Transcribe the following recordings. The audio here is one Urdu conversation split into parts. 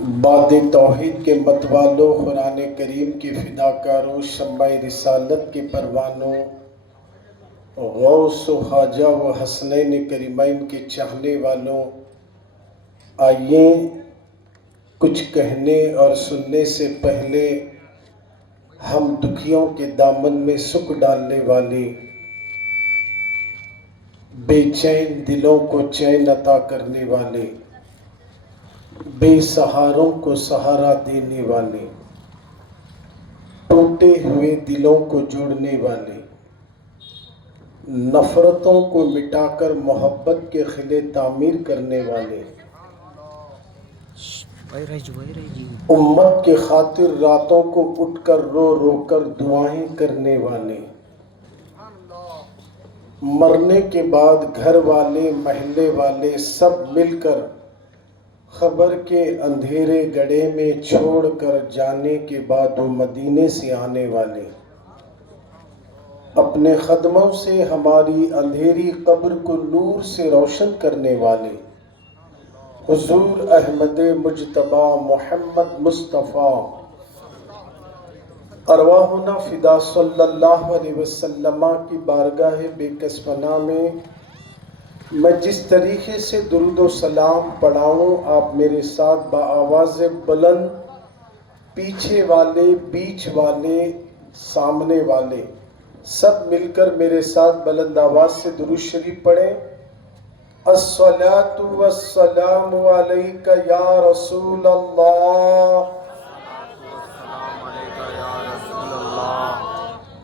باد توحید کے متوالوں، قرآن کریم کے فداکاروں، شمع رسالت کے پروانوں، غوث و خواجہ و حسنین کریمین کے چاہنے والوں، آئیے کچھ کہنے اور سننے سے پہلے ہم دکھیوں کے دامن میں سکھ ڈالنے والے، بے چین دلوں کو چین عطا کرنے والے، بے سہاروں کو سہارا دینے والے، ٹوٹے ہوئے دلوں کو جوڑنے والے، نفرتوں کو مٹا کر محبت کے قلعے تعمیر کرنے والے، امت کے خاطر راتوں کو اٹھ کر رو رو کر دعائیں کرنے والے، مرنے کے بعد گھر والے محلے والے سب مل کر خبر کے اندھیرے گڑھے میں چھوڑ کر جانے کے بعد وہ مدینے سے آنے والے، اپنے قدموں سے ہماری اندھیری قبر کو نور سے روشن کرنے والے، حضور احمد مجتبی محمد مصطفیٰ ارواحنا فدا صلی اللہ علیہ وسلم کی بارگاہ بے کس پناہ میں میں جس طریقے سے درود و سلام پڑھاؤں، آپ میرے ساتھ بآواز بلند پیچھے والے، بیچ والے، سامنے والے سب مل کر میرے ساتھ بلند آواز سے درود شریف پڑھیں۔ الصلاة والسلام علیک یا رسول اللہ۔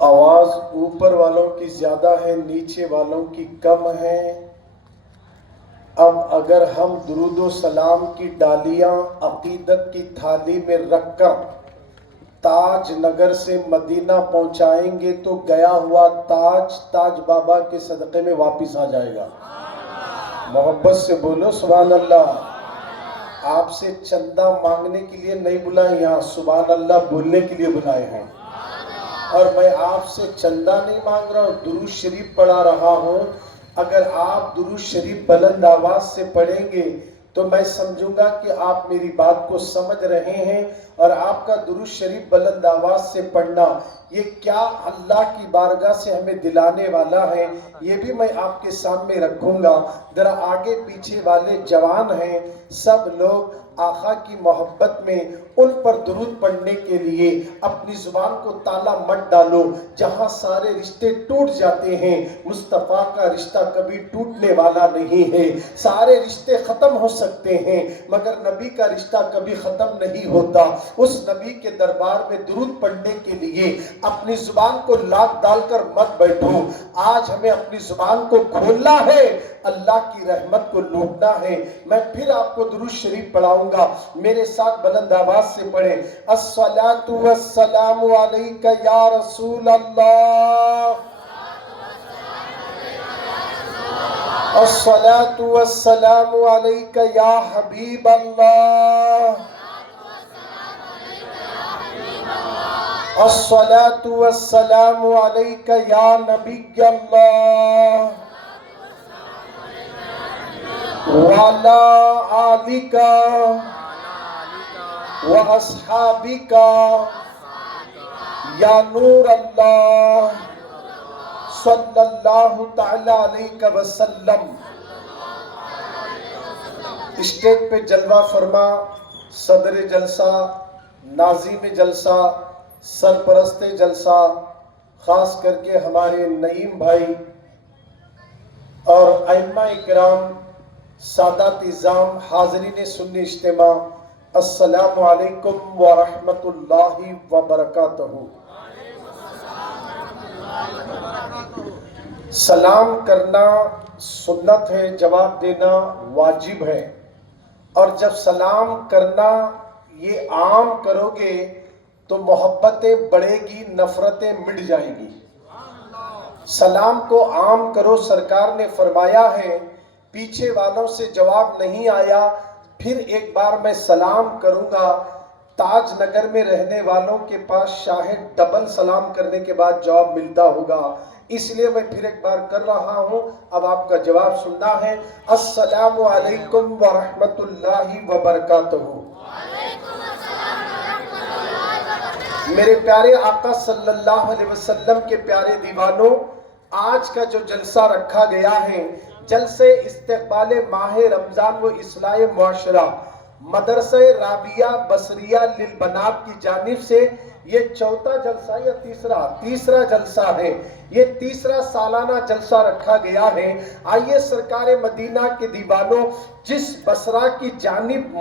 آواز اوپر والوں کی زیادہ ہے، نیچے والوں کی کم ہے۔ اب اگر ہم درود و سلام کی ڈالیاں عقیدت کی تھالی میں رکھ کر تاج نگر سے مدینہ پہنچائیں گے تو گیا ہوا تاج بابا کے صدقے میں واپس آ جائے گا۔ محبت سے بولو سبحان اللہ۔ آپ سے چندہ مانگنے کے لیے نہیں بلائے، یہاں سبحان اللہ بولنے کے لیے بلائے ہیں، اور میں آپ سے چندہ نہیں مانگ رہا ہوں، درود شریف پڑھا رہا ہوں۔ اگر آپ درود شریف بلند آواز سے پڑھیں گے تو میں سمجھوں گا کہ آپ میری بات کو سمجھ رہے ہیں، اور آپ کا درود شریف بلند آواز سے پڑھنا یہ کیا اللہ کی بارگاہ سے ہمیں دلانے والا ہے، یہ بھی میں آپ کے سامنے رکھوں گا۔ ذرا آگے پیچھے والے جوان ہیں، سب لوگ آقا کی محبت میں ان پر درود پڑھنے کے لیے اپنی زبان کو تالا مت ڈالو۔ جہاں سارے رشتے ٹوٹ جاتے ہیں، مصطفیٰ کا رشتہ کبھی ٹوٹنے والا نہیں ہے۔ سارے رشتے ختم ہو سکتے ہیں مگر نبی کا رشتہ کبھی ختم نہیں ہوتا۔ اس نبی کے دربار میں درود پڑھنے کے لیے اپنی زبان کو لاک ڈال کر مت بیٹھو۔ آج ہمیں اپنی زبان کو کھولنا ہے، اللہ کی رحمت کو لوٹنا ہے۔ میں پھر آپ کو درود شریف پڑھاؤں گا، میرے ساتھ بلند آواز سے پڑھیں۔ الصلاۃ والسلام علیک یا رسول اللہ، الصلاۃ والسلام علیک یا حبیب اللہ، الصلاۃ والسلام علیک یا نبی اللہ، وعلی آلک واصحابک یا نور اللہ صلی اللہ تعالی علیہ وسلم۔ اسٹیج پہ جلوہ فرما صدر جلسہ، ناظم جلسہ، سرپرست جلسہ، خاص کر کے ہمارے نعیم بھائی اور ائمہ اکرام، سادات اعظام، حاضرین سنی اجتماع، السلام علیکم ورحمۃ اللہ وبرکاتہ۔ سلام کرنا سنت ہے، جواب دینا واجب ہے، اور جب سلام کرنا یہ عام کرو گے تو محبتیں بڑھے گی، نفرتیں مٹ جائیں گی۔ سلام کو عام کرو، سرکار نے فرمایا ہے۔ پیچھے والوں سے جواب نہیں آیا، پھر ایک بار میں سلام کروں گا، تاج نگر میں رہنے والوں کے پاس شاید ڈبل سلام کرنے کے بعد جواب ملتا ہوگا، اس لیے میں پھر ایک بار کر رہا ہوں، اب آپ کا جواب سننا ہے۔ السلام علیکم ورحمۃ اللہ وبرکاتہ۔ میرے پیارے آقا صلی اللہ علیہ وسلم کے پیارے دیوانوں، آج کا جو جلسہ رکھا گیا ہے، جلسے استقبال ماہ رمضان و اصلاح معاشرہ مدرسہ رابعہ بصریہ للبنات کی جانب سے یہ چوتھا جلسہ یا تیسرا جلسہ ہے، یہ تیسرا سالانہ جلسہ رکھا گیا ہے۔ آئیے سرکار مدینہ کے دیوانوں، جس بصرہ کی جانب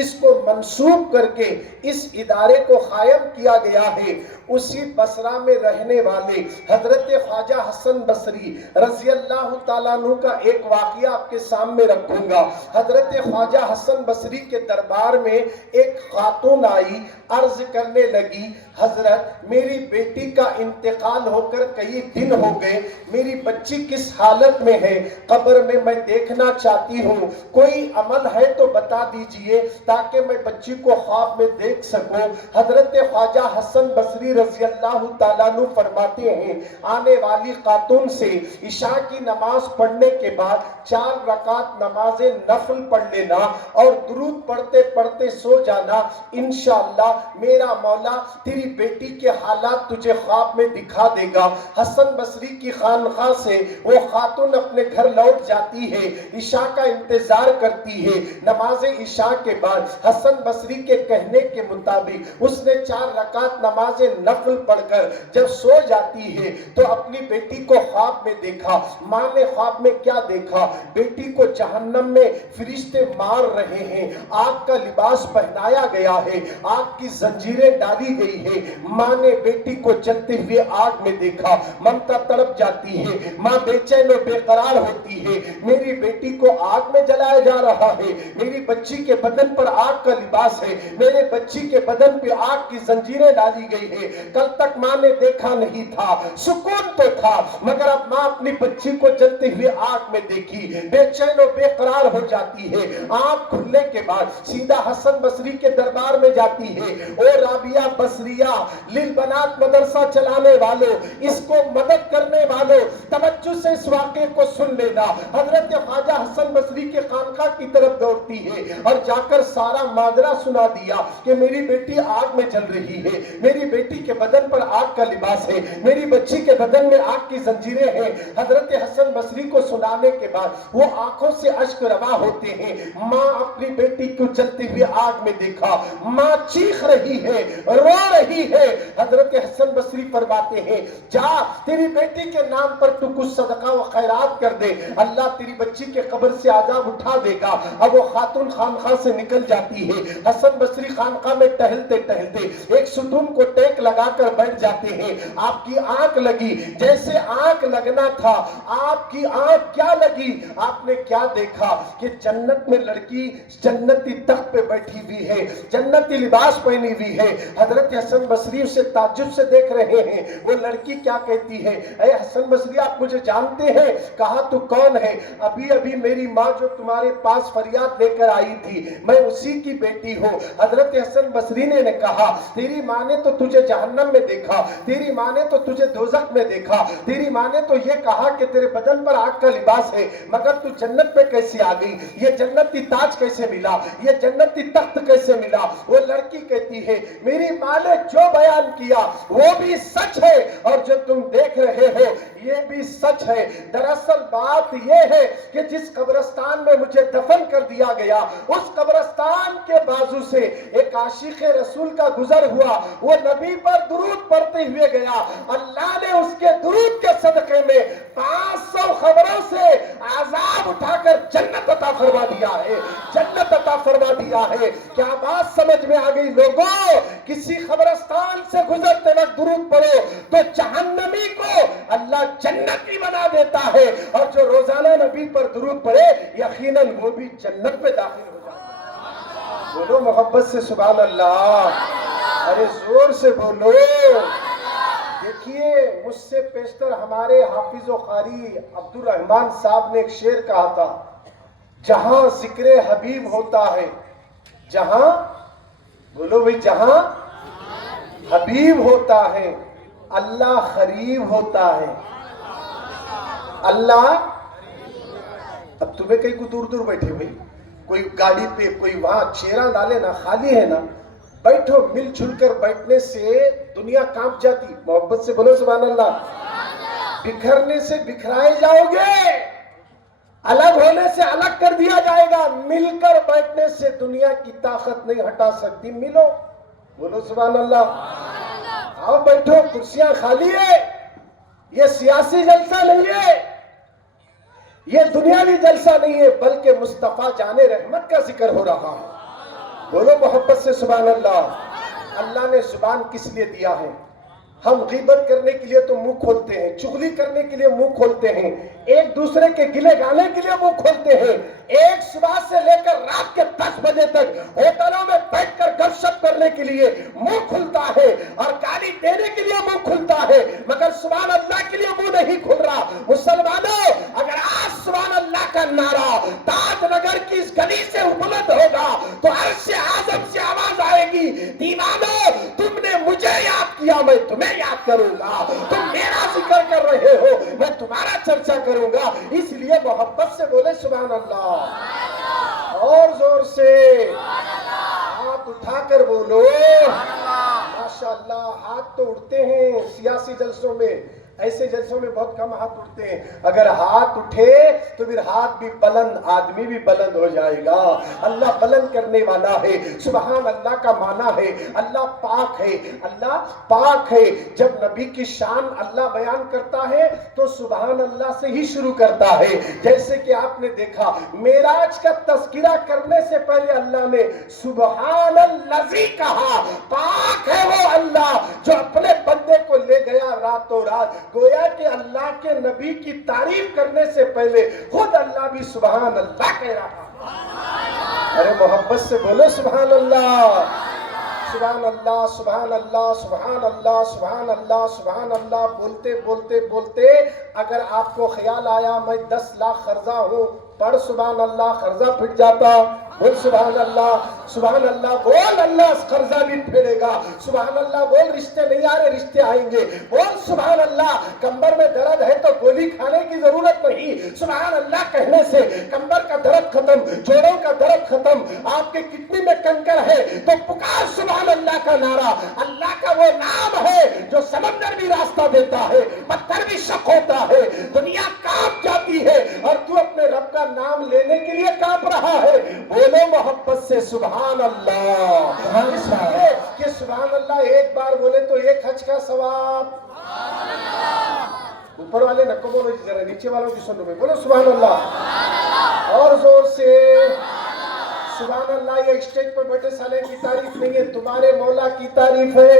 اس کو منسوب کر کے اس ادارے کو قائم کیا گیا ہے، اسی بصرہ میں رہنے والے حضرت خواجہ حسن بصری رضی اللہ تعالیٰ عنہ کا ایک واقعہ آپ کے سامنے رکھوں گا۔ حضرت خواجہ حسن بصری کے دربار میں ایک خاتون آئی، عرض کرنے لگی، حضرت میری بیٹی کا انتقال ہو کر کئی دن ہو گئے، میری بچی کس حالت میں ہے، قبر میں دیکھنا چاہتی ہوں، کوئی عمل ہے تو بتا دیجئے تاکہ میں بچی کو خواب میں دیکھ سکوں۔ حضرت خواجہ حسن بصری رضی اللہ تعالیٰ عنہ فرماتے ہیں، آنے والی خاتون سے عشاء کی نماز پڑھنے کے بعد 4 رکعت نماز نفل پڑھ لینا اور درود پڑھتے پڑھتے سو جانا، انشاءاللہ میرا مولا تیری بیٹی کے حالات تجھے خواب میں دکھا دے گا۔ حسن بصری کی خانقاہ سے وہ خاتون اپنے گھر لوٹ جاتی ہے، عشاء کا انتظار کرتی ہے۔ نماز عشاء کے بعد حسن بصری کے کہنے کے مطابق اس نے 4 رکعت نماز نفل پڑھ کر جب سو جاتی ہے تو اپنی بیٹی کو خواب میں دیکھا۔ ماں نے خواب میں کیا دیکھا؟ بیٹی کو جہنم میں فرشتے مار رہے ہیں، آگ کا لباس پہنایا گیا ہے، آگ کی زنجیریں ڈالی گئی ہے۔ ماں نے بیٹی کو جلتے ہوئے آگ میں دیکھا، ممتا تڑپ جاتی ہے، ماں بے چین و بے قرار ہوتی ہے، میری بیٹی کو آگ میں جلایا جا رہا ہے، میری بچی کے بدن پر آگ کا لباس ہے، میرے بچی کے بدن پہ آگ کی زنجیریں ڈالی گئی ہے۔ کل تک ماں نے دیکھا نہیں تھا، سکون تو تھا، مگر اب ماں اپنی بچی کو جلتے ہوئے آگ میں دیکھی، بے چین و بے قرار ہو جاتی ہے۔ آنکھ کھلنے کے بعد سیدھا حسن بصری کے دربار میں جاتی ہے، او رابعہ بصریہ للبنات مدرسہ چلانے والوں، اس کو مدد کرنے والوں، توجہ سے اس واقعے کو سن لینا۔ حضرت خواجہ حسن بصری کے خانقاہ کی طرف دوڑتی ہے اور جا کر سارا ماجرا سنا دیا کہ میری بیٹی آگ میں جل رہی ہے، میری بیٹی کے بدن پر آگ کا لباس ہے، میری بچی کے بدن میں آگ کی زنجیریں ہیں۔ حضرت حسن بصری کو سنانے کے بعد وہ آنکھوں سے اشک روا ہوتے ہیں۔ ماں اپنی بیٹی کو جلتے ہوئے آگ میں دیکھا، ماں چیخ رہی ہے، رو رہی ہے۔ حضرت حسن بصری فرماتے ہیں، جا تیری بیٹی کے نام پر تو کچھ صدقہ و خیرات کر دے، اللہ تیری بچی کے قبر سے عذاب اٹھا دے گا۔ اب وہ خاتون خانقاہ سے نکل جاتی ہے۔ حسن بصری خانقاہ میں ٹہلتے ٹہلتے ایک ستون کو ٹیک لگا کر بیٹھ جاتے ہیں۔ آپ کی آنکھ لگی، جیسے آنکھ لگنا تھا، آپ کی آنکھ کیا لگی؟ آپ نے کیا دیکھا کہ جنت میں لڑکی جنتی تخت پہ بیٹھی ہوئی ہے، جنتی لباس پہنی ہوئی ہے۔ حضرت حسن بصری اسے تعجب سے دیکھ رہے ہیں۔ وہ لڑکی کیا کہتی ہے، اے حسن بصری آپ مجھے جانتے ہیں؟ کہا تو کون ہے؟ ابھی ابھی میری ماں جو تمہارے پاس فریاد لے کر آئی تھی، میں اسی کی بیٹی ہوں۔ حضرت حسن بصری نے کہا، تیری ماں نے تو تجھے جہنم میں دیکھا، تیری ماں نے تو تجھے دوزخ میں دیکھا، تیری ماں نے تو یہ کہا کہ تیرے بدن پر آگ کا لباس ہے، مگر تو جنت میں کیسے آ گئی؟ یہ جنتی تاج کیسے ملا؟ یہ جنتی تخت کیسے ملا؟ وہ لڑکی کہتی ہے، میری ماں نے جو بیان کیا وہ بھی سچ ہے اور جو تم دیکھ رہے ہو یہ بھی سچ ہے۔ دراصل بات یہ ہے کہ جس قبرستان میں مجھے دفن کر دیا گیا، اس قبرستان کے بازو سے ایک عاشق رسول کا گزر ہوا، وہ نبی پر درود پڑھتے ہوئے گیا، اللہ نے اس کے درود کے صدقے میں 500 خبروں سے عذاب اٹھا کر جنت عطا فرما دیا ہے، جنت عطا فرما دیا ہے۔ کیا بات سمجھ میں آ گئی لوگوں؟ کسی قبرستان سے گزرتے وقت درود پڑھو تو جہنمی کو اللہ جنتی بنا دیتا ہے، اور جو روزانہ نبی پر درود پڑھے یقیناً وہ بھی جنت میں داخل ہو جاتا ہے۔ بولو محبت سے سبحان اللہ، ارے زور سے بولو۔ دیکھیے، مجھ سے پیشتر ہمارے حافظ و قاری عبد الرحمن صاحب نے ایک شعر کہا تھا، جہاں ذکر حبیب ہوتا ہے، جہاں بولو بھئی، جہاں حبیب ہوتا ہے اللہ قریب ہوتا ہے، اللہ۔ اب تمہیں کہیں کو دور دور بیٹھے ہوئی، کوئی گاڑی پہ، کوئی وہاں چہرہ ڈالے نا، خالی ہے نا، بیٹھو, مل جل کر بیٹھنے سے دنیا کانپ جاتی. محبت سے بولو سبحان اللہ. بکھرنے سے بکھرائے جاؤ گے, الگ ہونے سے الگ کر دیا جائے گا. مل کر بیٹھنے سے دنیا کی طاقت نہیں ہٹا سکتی. ملو, بولو سبحان اللہ. آؤ بیٹھو, کرسیاں خالی ہے. یہ سیاسی جلسہ نہیں ہے, یہ دنیاوی جلسہ نہیں ہے, بلکہ مصطفیٰ جان رحمت کا ذکر ہو رہا ہے. بولو محبت سے سبحان اللہ. اللہ نے زبان کس لیے دیا ہے؟ ہم غیبت کرنے کے لیے تو منہ کھولتے ہیں, چغلی کرنے کے لیے منہ کھولتے ہیں, ایک دوسرے کے گلے گانے کے لیے منہ کھولتے ہیں. ایک صبح سے لے کر رات کے 10 بجے تک ہوٹلوں میں بیٹھ کر گپ شپ کرنے کے لیے منہ کھلتا ہے اور گالی دینے کے لیے منہ کھلتا ہے, مگر سبحان اللہ کے لیے منہ نہیں کھل رہا. مسلمانوں, اگر آج سبحان اللہ کا نعرہ تاج نگر کی اس گلی سے بلند ہوگا تو عرش اعظم سے آواز آئے گی, دیوانو تم نے مجھے یاد کیا, میں تمہیں یاد کروں گا. تم میرا ذکر کر رہے ہو, میں تمہارا چرچا کروں گا. اس لیے محبت سے بولے سبحان اللہ. اور زور سے ہاتھ اٹھا کر بولو ماشاءاللہ. ہاتھ تو اٹھتے ہیں سیاسی جلسوں میں, ایسے جلسوں میں بہت کم ہاتھ اٹھتے ہیں. اگر ہاتھ اٹھے تو پھر ہاتھ بھی بلند, آدمی بھی بلند ہو جائے گا. اللہ بلند کرنے والا ہے. سبحان اللہ کا معنی ہے اللہ پاک ہے, اللہ پاک ہے. جب نبی کی شان اللہ بیان کرتا ہے تو سبحان اللہ سے ہی شروع کرتا ہے. جیسے کہ آپ نے دیکھا معراج کا تذکرہ کرنے سے پہلے اللہ نے سبحان الذی کہا. پاک ہے وہ اللہ جو اپنے بندے کو لے گیا راتوں رات. گویا کہ اللہ کے نبی کی تعریف کرنے سے پہلے خود اللہ بھی سبحان اللہ کہہ رہا. ارے محبت سے بولو سبحان اللہ. سبحان اللہ, سبحان اللہ, سبحان اللہ, سبحان اللہ, سبحان اللہ. بولتے بولتے بولتے اگر آپ کو خیال آیا میں 10 لاکھ قرضہ ہوں, پڑھ سبحان اللہ, قرضہ پھٹ جاتا. بول سبحان اللہ, سبحان اللہ بول, اللہ قرضہ بھی پھیرے گا. سبحان اللہ بول, رشتے نہیں آ رہے رشتے آئیں گے. بول سبحان اللہ, کمر میں درد ہے تو گولی کھانے کی ضرورت نہیں. سبحان اللہ کہنے سے کمر کا درد ختم, جوڑوں کا درد ختم. آپ کے کڈنی میں کنکر ہے تو پکار سبحان اللہ کا نعرہ. اللہ کا وہ نام ہے جو سمندر بھی راستہ دیتا ہے, پتھر بھی شک ہوتا ہے, دنیا کانپ جاتی ہے اور تو اپنے رب کا نام لینے کے لیے کانپ رہا ہے. بولو محبت سے سبحان اللہ. اس لیے کہ سبحان اللہ ایک بار بولے تو 1 حج کا ثواب. اوپر والے نکو بولو, ذرا نیچے والوں کی سنو میں بولو سبحان اللہ. اور زور سے سبحان اللہ. یہ اسٹیج پر بیٹھے سالے کی تعریف نہیں ہے, تمہارے مولا کی تعریف ہے.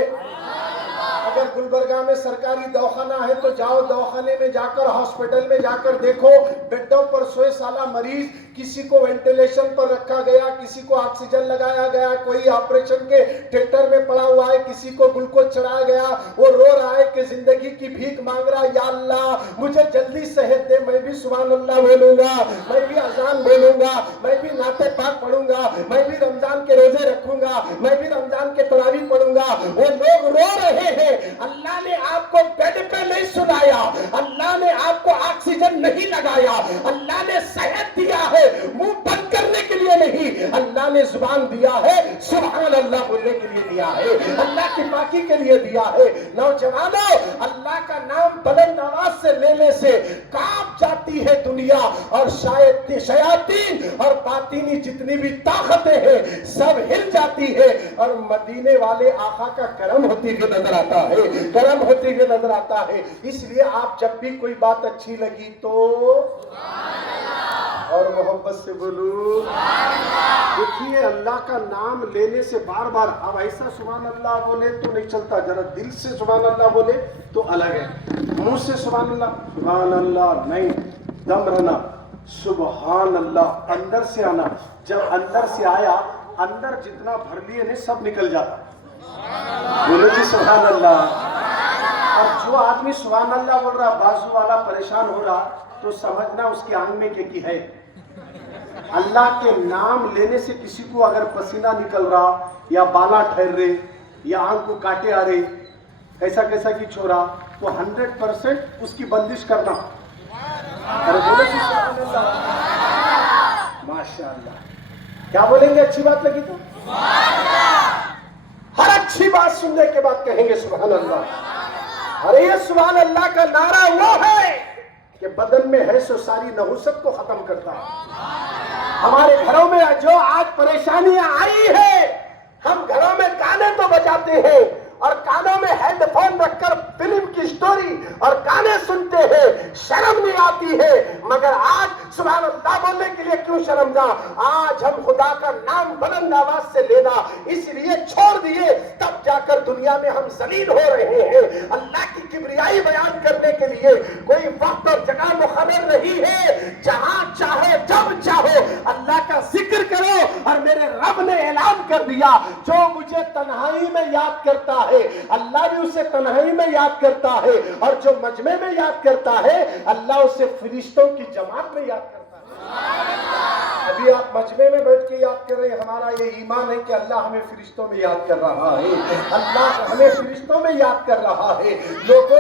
اگر گلبرگہ میں سرکاری دواخانہ ہے تو جاؤ دواخانے میں جا کر, ہاسپٹل میں جا کر دیکھو, بیڈوں پر سوئے سالہ مریض, کسی کو وینٹیلیشن پر رکھا گیا, کسی کو آکسیجن لگایا گیا, کوئی آپریشن کے تھیٹر میں پڑا ہوا ہے, کسی کو گلوکوز چڑھایا گیا, وہ رو رہا ہے کہ زندگی کی بھیک مانگ رہا, یا اللہ مجھے جلدی صحت دے. میں بھی سبحان اللہ بولوں گا, میں بھی اذان بولوں گا, میں بھی نعت پاک پڑھوں گا, میں بھی رمضان کے روزے رکھوں گا, میں بھی رمضان کے تراویح پڑھوں گا. وہ لوگ رو رہے ہیں. اللہ نے آپ کو بیڈ پہ نہیں سلایا, اللہ نے آپ کو آکسیجن نہیں لگایا, اللہ نے صحت دیا ہے منہ بند کرنے کے لیے نہیں, اللہ نے زبان دیا ہے سبحان اللہ بولنے کے لیے دیا ہے, اللہ کی پاکی کے لیے دیا ہے. نوجوانوں, اللہ کا نام بلند آواز سے لینے سے کانپ جاتی ہے دنیا, اور شاید شیاطین اور باطینی جتنی بھی طاقتیں ہیں سب ہل جاتی ہے, اور مدینے والے آقا کا کرم ہوتی ہوئی نظر آتا ہے, کرم ہوتے ہوئے نظر آتا ہے. اس لیے آپ جب بھی کوئی بات اچھی لگی تو اور محبت سے بولو. دیکھیے اللہ کا نام لینے سے بار بار, اب ایسا سبحان اللہ بولے تو نہیں چلتا, ذرا دل سے سبحان اللہ بولے تو الگ ہے. منہ سے سبحان اللہ نہیں, دم رہنا سبحان اللہ, اندر سے آنا. جب اندر سے آیا, اندر جتنا بھر لیے نہیں سب نکل جاتا. بولو جی سبحان اللہ. اور جو آدمی سبحان اللہ بول رہا, بازو والا پریشان ہو رہا, تو سمجھنا اس کی آنکھ میں کی ہے. اللہ کے نام لینے سے کسی کو اگر پسینہ نکل رہا, یا بالا ٹھہر رہے, یا آنکھ کو کاٹے آ رہے, کیسا کیسا کی چھوڑا, تو 100% اس کی بندش کرنا. ارے بولو جی سبحان اللہ. ماشاء اللہ. کیا بولیں گے, اچھی بات لگی تو ہر اچھی بات سننے کے بعد کہیں گے سبحان اللہ۔ ارے یہ سبحان اللہ کا نعرہ وہ ہے کہ بدن میں ہے سو ساری نحوست کو ختم کرتا ہے۔ ہمارے گھروں میں جو آج پریشانیاں آئی ہیں، ہم گھروں میں گانے تو بجاتے ہیں اور کانوں میں ہیڈ فون رکھ کر فلم کی سٹوری اور گانے سنتے ہیں، شرم نہیں آتی ہے، مگر آج سبحان اللہ بولنے کے لیے کیوں شرم نہ؟ آج ہم خدا کا نام بلند آواز سے لینا اس لیے چھوڑ دیے، تب جا کر دنیا میں ہم ذلیل ہو رہے ہیں۔ اللہ کی کبریائی بیان کرنے کے لیے کوئی وقت اور جگہ مقرر نہیں ہے، جہاں چاہو جب چاہو اللہ کا ذکر کرو۔ اور میرے رب نے اعلان کر دیا، جو مجھے تنہائی میں یاد کرتا ہے اللہ بھی اسے تنہائی میں یاد کرتا ہے، اور جو مجمع میں یاد کرتا ہے اللہ اسے فرشتوں کی جماعت میں یاد کرتا ہے۔ ابھی آپ مجمع میں بیٹھ کے یاد کر رہے ہیں، ہمارا یہ ایمان ہے کہ اللہ ہمیں فرشتوں میں یاد کر رہا ہے، اللہ ہمیں فرشتوں میں یاد کر رہا ہے۔ لوگوں،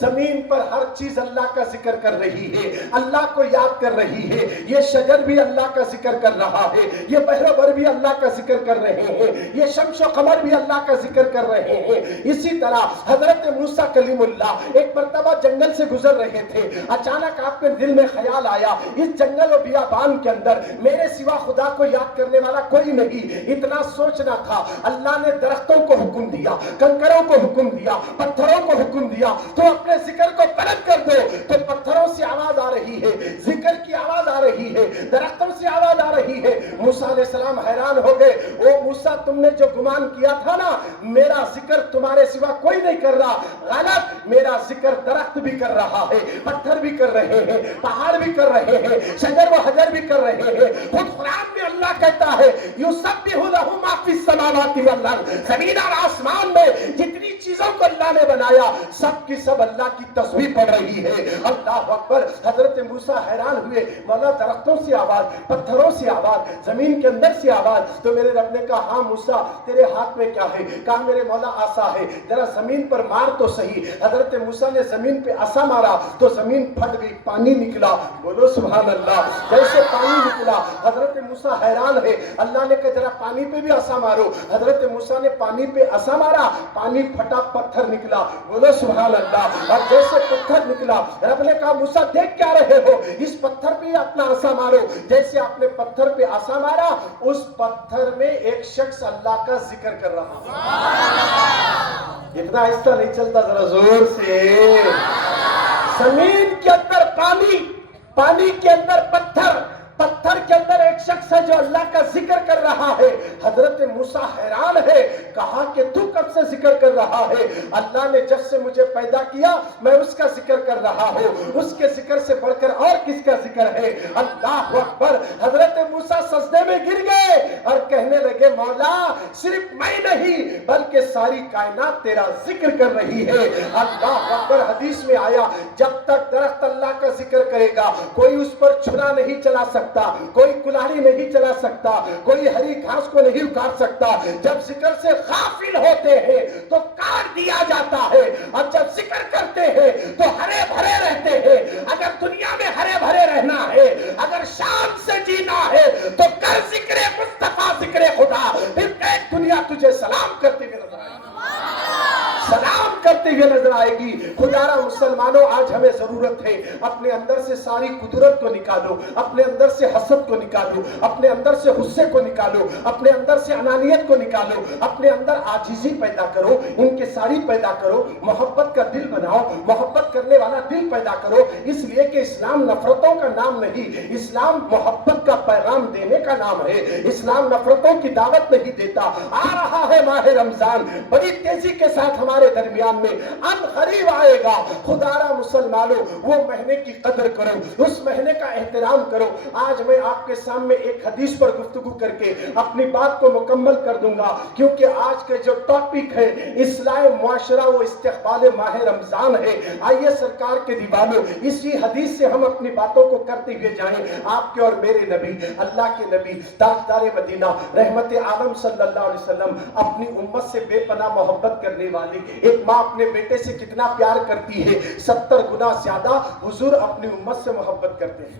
زمین پر ہر چیز اللہ کا ذکر کر رہی ہے، اللہ کو یاد کر رہی ہے۔ یہ شجر بھی اللہ کا ذکر کر رہا ہے، یہ بحر بر بھی اللہ کا ذکر کر رہے ہیں، یہ شمس و قمر بھی اللہ کا ذکر کر رہے ہیں۔ اسی طرح حضرت موسیٰ کلیم اللہ ایک مرتبہ جنگل سے گزر رہے تھے، اچانک آپ کے دل میں خیال آیا، اس جنگل و بیابان کے اندر میرے سوا خدا کو یاد کرنے والا کوئی نہیں۔ اتنا سوچنا تھا، اللہ نے درختوں کو حکم دیا، کنکروں کو حکم دیا، پتھروں کو حکم دیا، تو اپنے ذکر کو بلند کر دو۔ تو پتھروں سے آواز آ رہی ہے، ذکر کی آواز آ رہی ہے، درختوں سے آواز آ رہی ہے۔ موسیٰ علیہ السلام حیران ہو گئے، او موسیٰ تم نے جو گمان کیا تھا نا میرا ذکر تمہارے سوا کوئی نہیں کر رہا، غلط، میرا ذکر درخت بھی کر رہا ہے، پتھر بھی کر رہے ہیں، پہاڑ بھی کر رہے ہیں، شجر و حجر بھی کر رہے ہیں۔ خود قرآن میں اللہ کہتا ہے یسبح لہ ما فی السماوات والارض، زمین اور آسمان میں جتنی چیزوں کو اللہ نے بنایا سب کی سب اللہ کی تسبیح پڑھ رہی ہے۔ اللہ اکبر۔ حضرت موسیٰ حیران ہوئے، مولا درختوں سے آواز، پتھروں سے آواز، زمین کے اندر سے آواز۔ تو میرے رب نے کہا ہاں موسیٰ تیرے ہاتھ میں کیا ہے؟ کہا میرے مولا عصا ہے، ذرا زمین پر مار تو صحیح۔ حضرت موسیٰ نے زمین پہ عصا مارا تو زمین پھٹ گئی، پانی نکلا۔ بولو سبحان اللہ۔ جیسے پانی نکلا حضرت موسیٰ حیران ہے، اللہ نے کہا ذرا پانی پہ بھی عصا مارو۔ حضرت موسیٰ نے پانی پہ عصا مارا، پانی پھٹا، پتھر نکلا۔ بولو سبحان اللہ۔ اور جیسے پتھر نکلا رب نے کہا موسیٰ دیکھ کیا رہے ہو، اس پتھر پہ اپنا عصا مارو۔ جیسے آپ نے پتھر پہ عصا مارا اس پتھر میں ایک شخص اللہ کا ذکر کر رہا ہے۔ اتنا آہستہ نہیں چلتا، ذرا زور سے۔ زمین کے اندر پانی، پانی کے اندر پتھر، پتھر کے اندر ایک شخص ہے جو اللہ کا ذکر کر رہا ہے۔ حضرت موسیٰ حیران ہے، کہا کہ تو کب سے ذکر کر رہا ہے؟ اللہ نے جب سے مجھے پیدا کیا میں اس کا ذکر کر رہا ہوں، اس کے ذکر سے بڑھ کر اور کس کا ذکر ہے؟ اللہ اکبر۔ حضرت موسیٰ سجدے میں گر گئے اور کہنے لگے مولا صرف میں نہیں بلکہ ساری کائنات تیرا ذکر کر رہی ہے۔ اللہ اکبر۔ حدیث میں آیا جب تک درخت اللہ کا ذکر کرے گا کوئی اس پر چھرا نہیں چلا سکتا، کوئی کلاڑی نہیں چلا سکتا، کوئی ہری گھاس کو نہیں اکھاڑ سکتا۔ جب ذکر سے غافل ہوتے ہیں تو کاٹ دیا جاتا ہے، اور جب ذکر کرتے ہیں تو ہرے بھرے رہتے ہیں۔ اگر دنیا میں ہرے بھرے رہنا ہے، اگر شان سے جینا ہے تو کر ذکر مصطفیٰ، ذکر خدا، پھر ایک دنیا تجھے سلام کرتے ہوئے نظر آئے گی، سلام کرتے ہوئے نظر آئے گی۔ خدارا مسلمانوں آج ہمیں ضرورت ہے اپنے اندر سے ساری قدرت کو نکالو، اپنے اندر سے حسد کو نکالو، اپنے اندر سے غصے کو نکالو، اپنے اندر سے انانیت کو نکالو، اپنے اندر عاجزی پیدا کرو، انکساری پیدا کرو، محبت کا دل بناؤ، محبت کرنے والا دل پیدا کرو۔ اس لیے کہ اسلام نفرتوں کا نام نہیں، اسلام محبت کا پیغام دینے کا نام ہے۔ اسلام نفرتوں کی دعوت نہیں دیتا۔ آ رہا ہے ماہ رمضان، بڑی تیزی کے ساتھ ہمارے درمیان میں ان قریب آئے گا۔ خدارا مسلمانوں وہ مہینے کی قدر کرو، اس مہینے کا احترام کرو۔ آج میں آپ کے سامنے ایک حدیث پر گفتگو کر کے اپنی بات کو مکمل کر دوں گا، کیونکہ آج کے جو ٹاپک ہے اصلاح معاشرہ و استقبال ماہ رمضان ہے۔ آئیے سرکار کے دیوانوں اسی حدیث سے ہم اپنی باتوں کو کرتے ہوئے جائیں۔ آپ کے اور میرے نبی، اللہ کے نبی، تاجدار مدینہ، رحمت عالم صلی اللہ علیہ وسلم، اپنی امت سے بے پناہ محبت کرنے والے، ایک ماں اپنے بیٹے سے کتنا پیار کرتی ہے، 70 گنا زیادہ حضور اپنی امت سے محبت کرتے ہیں،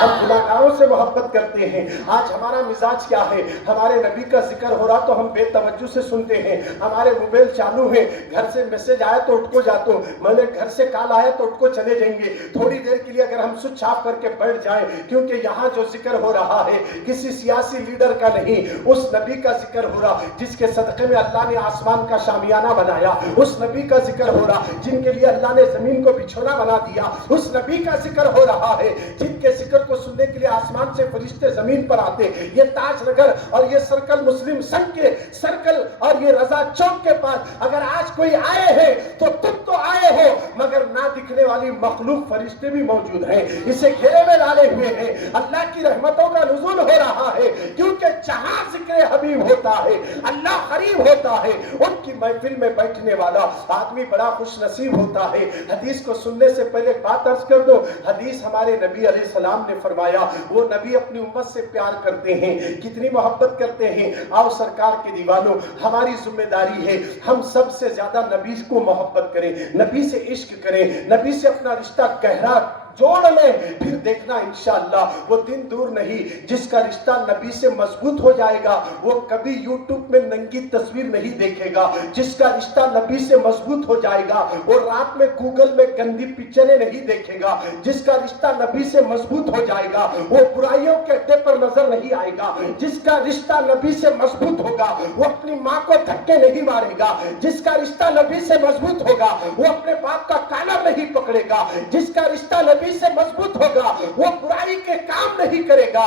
ہم گناہگاروں سے محبت کرتے ہیں۔ آج ہمارا مزاج کیا ہے؟ ہمارے نبی کا ذکر ہو رہا تو ہم بے توجہ سے سنتے ہیں، ہمارے موبائل چالو ہے، گھر سے میسج آیا تو اٹھ کو جاتے ہوں، میں نے گھر سے کال آیا تو اٹھ کو چلے جائیں گے، تھوڑی دیر کے لیے اگر ہم سوئچ آف کر کے بیٹھ جائیں، کیونکہ یہاں جو ذکر ہو رہا ہے کسی سیاسی لیڈر کا نہیں، اس نبی کا ذکر ہو رہا جس کے صدقے میں اللہ نے آسمان کا شامیانہ بنایا، اس نبی کا ذکر ہو رہا جن کے لیے اللہ نے زمین کو بچھونا بنا دیا، اس نبی کا ذکر ہو رہا ہے جن کے ذکر کو سننے کے لیے آسمان سے فرشتے زمین پر آتے۔ یہ تاج نگر اور یہ سرکل مسلم سنگ کے سرکل اور یہ رضا چوک کے پاس اگر آج کوئی آئے ہیں تو تم تو آئے ہو، مگر نہ دکھنے والی مخلوق فرشتے بھی موجود ہیں، اسے گھیرے میں ڈالے ہوئے ہیں۔ اللہ کی رحمتوں کا نزول ہو رہا ہے کیونکہ جہاں ذکر حبیب ہوتا ہے اللہ قریب ہوتا ہے، ان کی محفل میں بیٹھنے والا آدمی بڑا خوش نصیب ہوتا ہے۔ حدیث کو سننے سے پہلے ایک بات عرض کر دو، حدیث ہمارے نبی علیہ السلام نے فرمایا، وہ نبی اپنی امت سے پیار کرتے ہیں، کتنی محبت کرتے ہیں۔ آؤ سرکار کے دیوانوں، ہماری ذمہ داری ہے ہم سب سے زیادہ نبی کو محبت کریں، نبی سے عشق کریں، نبی سے اپنا رشتہ گہرا جوڑ لیں، پھر دیکھنا انشاءاللہ وہ دن دور نہیں جس کا رشتہ نبی سے مضبوط ہو جائے گا وہ کبھی یوٹیوب میں ننگی تصویر نہیں دیکھے گا، جس کا رشتہ نبی سے مضبوط ہو جائے گا وہ رات میں گوگل میں گندی پکچریں نہیں دیکھے گا، جس کا رشتہ نبی سے مضبوط ہو جائے گا وہ برائیوں کے اڈے پر نظر نہیں آئے گا، جس کا رشتہ نبی سے مضبوط ہوگا وہ اپنی ماں کو دھکے نہیں مارے گا، جس کا رشتہ نبی سے مضبوط ہوگا وہ اپنے باپ کا کالر نہیں پکڑے گا، جس کا رشتہ نبی سے مضبوط ہوگا وہ برائی کے کام نہیں کرے گا۔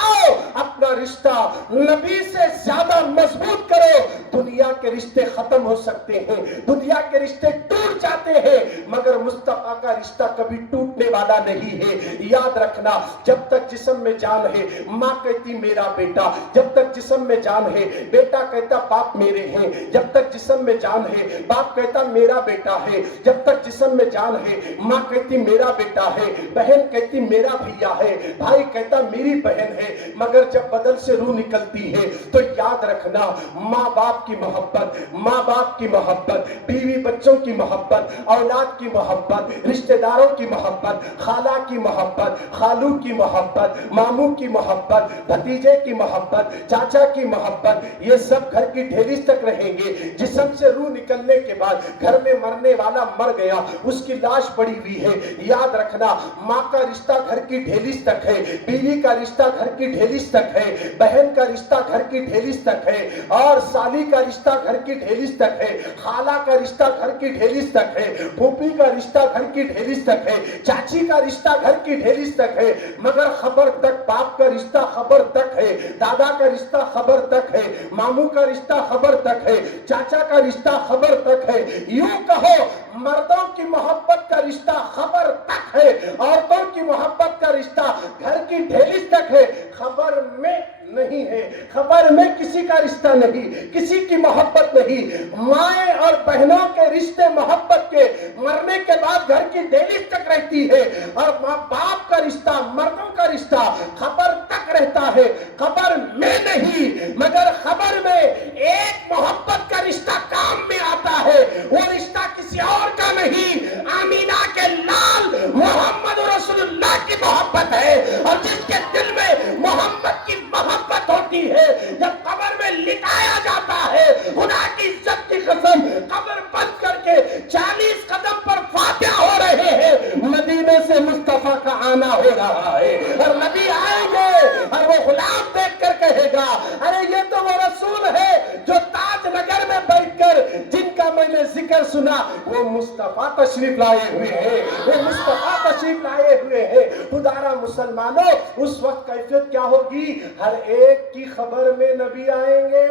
آؤ اپنا رشتہ نبی سے زیادہ مضبوط کرو، دنیا کے رشتے ختم ہو سکتے ہیں، دنیا کے رشتے ٹوٹ جاتے ہیں، مگر مصطفیٰ کا رشتہ کبھی ٹوٹنے والا نہیں ہے۔ یاد رکھنا، جب تک جسم میں جان ہے ماں کہتی میرا بیٹا، جب تک جسم میں جان ہے بیٹا کہتا باپ میرے ہیں، جب تک جسم میں جان ہے باپ کہتا میرا بیٹا ہے، جب تک جسم میں جان ہے ماں کہتی میرا بیٹا ہے، بہن کہتی میرا بھیا ہے، بھائی کہتا میری بہن ہے، مگر جب بدن سے روح نکلتی ہے تو یاد رکھنا ماں باپ کی محبت، ماں باپ کی محبت، بیوی بچوں کی محبت، اولاد کی محبت، رشتہ داروں کی محبت، خالہ کی محبت، خالو کی محبت، ماموں کی محبت، بھتیجے کی محبت، چاچا کی محبت، یہ سب گھر کی ڈھیلی تک رہیں گے۔ جسم سے روح نکلنے کے بعد گھر میں مرنے والا مر گیا، اس کی لاش پڑی ہوئی ہے، یاد رکھنا ماں کا رشتہ گھر کی ڈھیلی تک ہے، بیوی کا رشتہ گھر کی ڈھیلی تک ہے، بہن کا رشتہ گھر کی ڈھیلی تک ہے، اور سالی کا رشتہ گھر کی ڈھیلی تک ہے، خالہ کا رشتہ گھر کی ڈھیلی تک ہے، پھوپھی کا رشتہ گھر کی ڈھیلی تک ہے، چاچی کا رشتہ گھر کی ڈھیلی تک ہے، مگر خبر تک باپ کا رشتہ خبر تک ہے، دادا کا رشتہ خبر تک ہے، ماموں کا رشتہ خبر تک ہے، چاچا کا رشتہ خبر تک ہے۔ یوں کہو مردوں کی محبت کا رشتہ خبر تک ہے، عورتوں کی محبت کا رشتہ گھر کی ڈھیلی تک ہے، خبر میں نہیں ہے، خبر میں کسی کا رشتہ نہیں، کسی کی محبت نہیں۔ مائیں اور بہنوں کے رشتے محبت کے مرنے کے بعد گھر کی ڈھیلی تک رہتی ہے، اور ماں باپ کا رشتہ، مردوں کا رشتہ خبر تک رہتا ہے، خبر میں نہیں، مگر خبر میں ایک محبت کا رشتہ کام میں آتا ہے، وہ رشتہ کسی اور کا نہیں، آمینہ کے لال محمد رسول اللہ کی محبت ہے، اور جس کے دل میں محمد کی محبت ہوتی ہے جب قبر میں لٹایا جاتا ہے، خدا کی عزت کی قسم قبر بند کر کے 40 قدم پر فاتحہ ہو رہے ہیں، مدینے سے مصطفیٰ کا آنا ہو رہا ہے، اور نبی آئیں گے اور وہ غلام دیکھ کر کہے گا ارے یہ تو وہ رسول ہے جو تاج نگر میں بیٹھ کر جن کا میں نے ذکر سنا، وہ مصطفیٰ تشریف لائے ہوئے ہیں، وہ مصطفیٰ تشریف لائے ہوئے ہیں۔ خدارا مسلمانوں، اس وقت کیفیت کیا ہوگی؟ ہر ایک کی خبر میں نبی آئیں گے،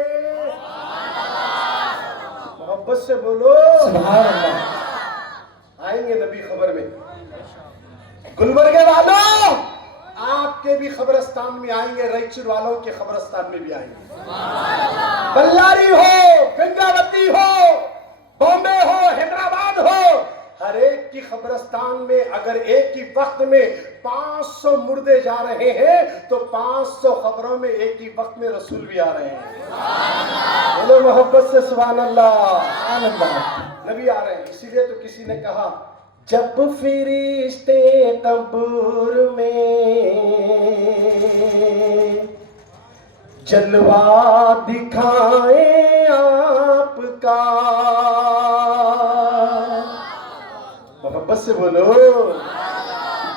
محبت سے بولو سبحان اللہ، آئیں گے نبی خبر میں۔ گلبرگے والوں آپ کے بھی خبرستان میں آئیں گے، ریچر والوں کے خبرستان میں بھی آئیں گے، بلاری ہو، گنگاوتی ہو، بامبے ہو، حیدرآباد ہو، ہر ایک کی خبرستان میں اگر ایک ہی وقت میں 500 مردے جا رہے ہیں تو 500 خبروں میں ایک ہی وقت میں رسول بھی آ رہے ہیں۔ بولو محبت سے سبحان اللہ۔ نبی آ رہے ہیں. اسی لیے تو کسی نے کہا جب فرشتے قبر میں جلوہ دکھائیں آپ کا. محبت سے بولو.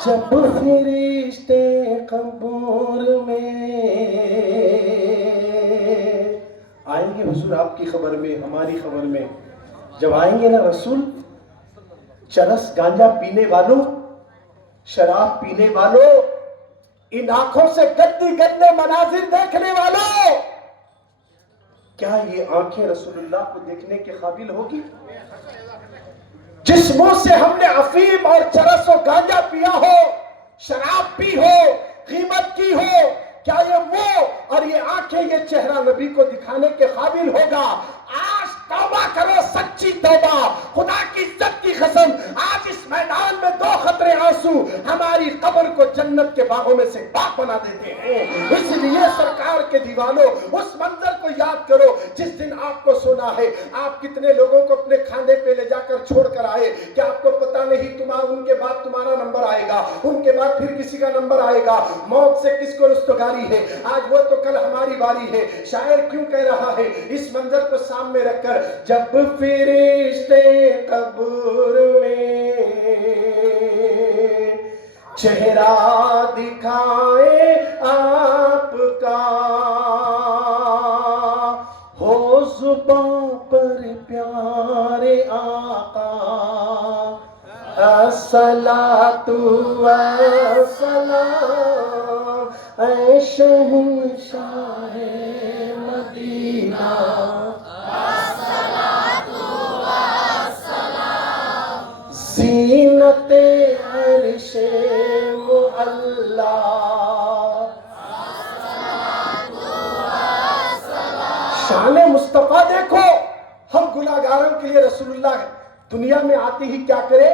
جب فرشتے قبر میں آئیں گے حضور آپ کی خبر میں, ہماری خبر میں, جب آئیں گے نا رسول, چرس گانجا پینے والوں, شراب پینے والوں, ان آنکھوں سے گندی گندے مناظر دیکھنے والوں, کیا یہ آنکھیں رسول اللہ کو دیکھنے کے قابل ہوگی؟ جس منہ سے ہم نے افیم اور چرس و گانجا پیا ہو, شراب پی ہو, غیبت کی ہو, کیا یہ منہ اور یہ آنکھیں, یہ چہرہ نبی کو دکھانے کے قابل ہوگا؟ آج توبہ کرو, سچی توبہ, خدا کی عزت کی قسم. آج اس میدان میں 2 قطرے آنسو ہماری قبر کو جنت کے باغوں میں سے باغ بنا دیتے ہیں. اس لیے سرکار کے دیوانوں, اس منظر کو یاد کرو جس دن آپ کو سونا ہے. آپ کتنے لوگوں کو اپنے کھانے پہ لے جا کر چھوڑ کر آئے, کیا آپ کو پتا نہیں ان کے بعد تمہارا نمبر آئے گا, ان کے بعد پھر کسی کا نمبر آئے گا. موت سے کس کو رستگاری ہے؟ آج وہ تو کل ہماری باری ہے. شاعر کیوں کہہ رہا ہے اس منظر کو سامنے رکھ کر, جب فرشتے قبر میں چہرہ دکھائے آپ کا, ہو زباں پر پیارے آقا, الصلاۃ والسلام اے شہنشاہ مدینہ, زینت عرش معلا, شان مصطفیٰ دیکھو. ہم گناہگاروں کے لیے رسول اللہ دنیا میں آتے ہی کیا کرے؟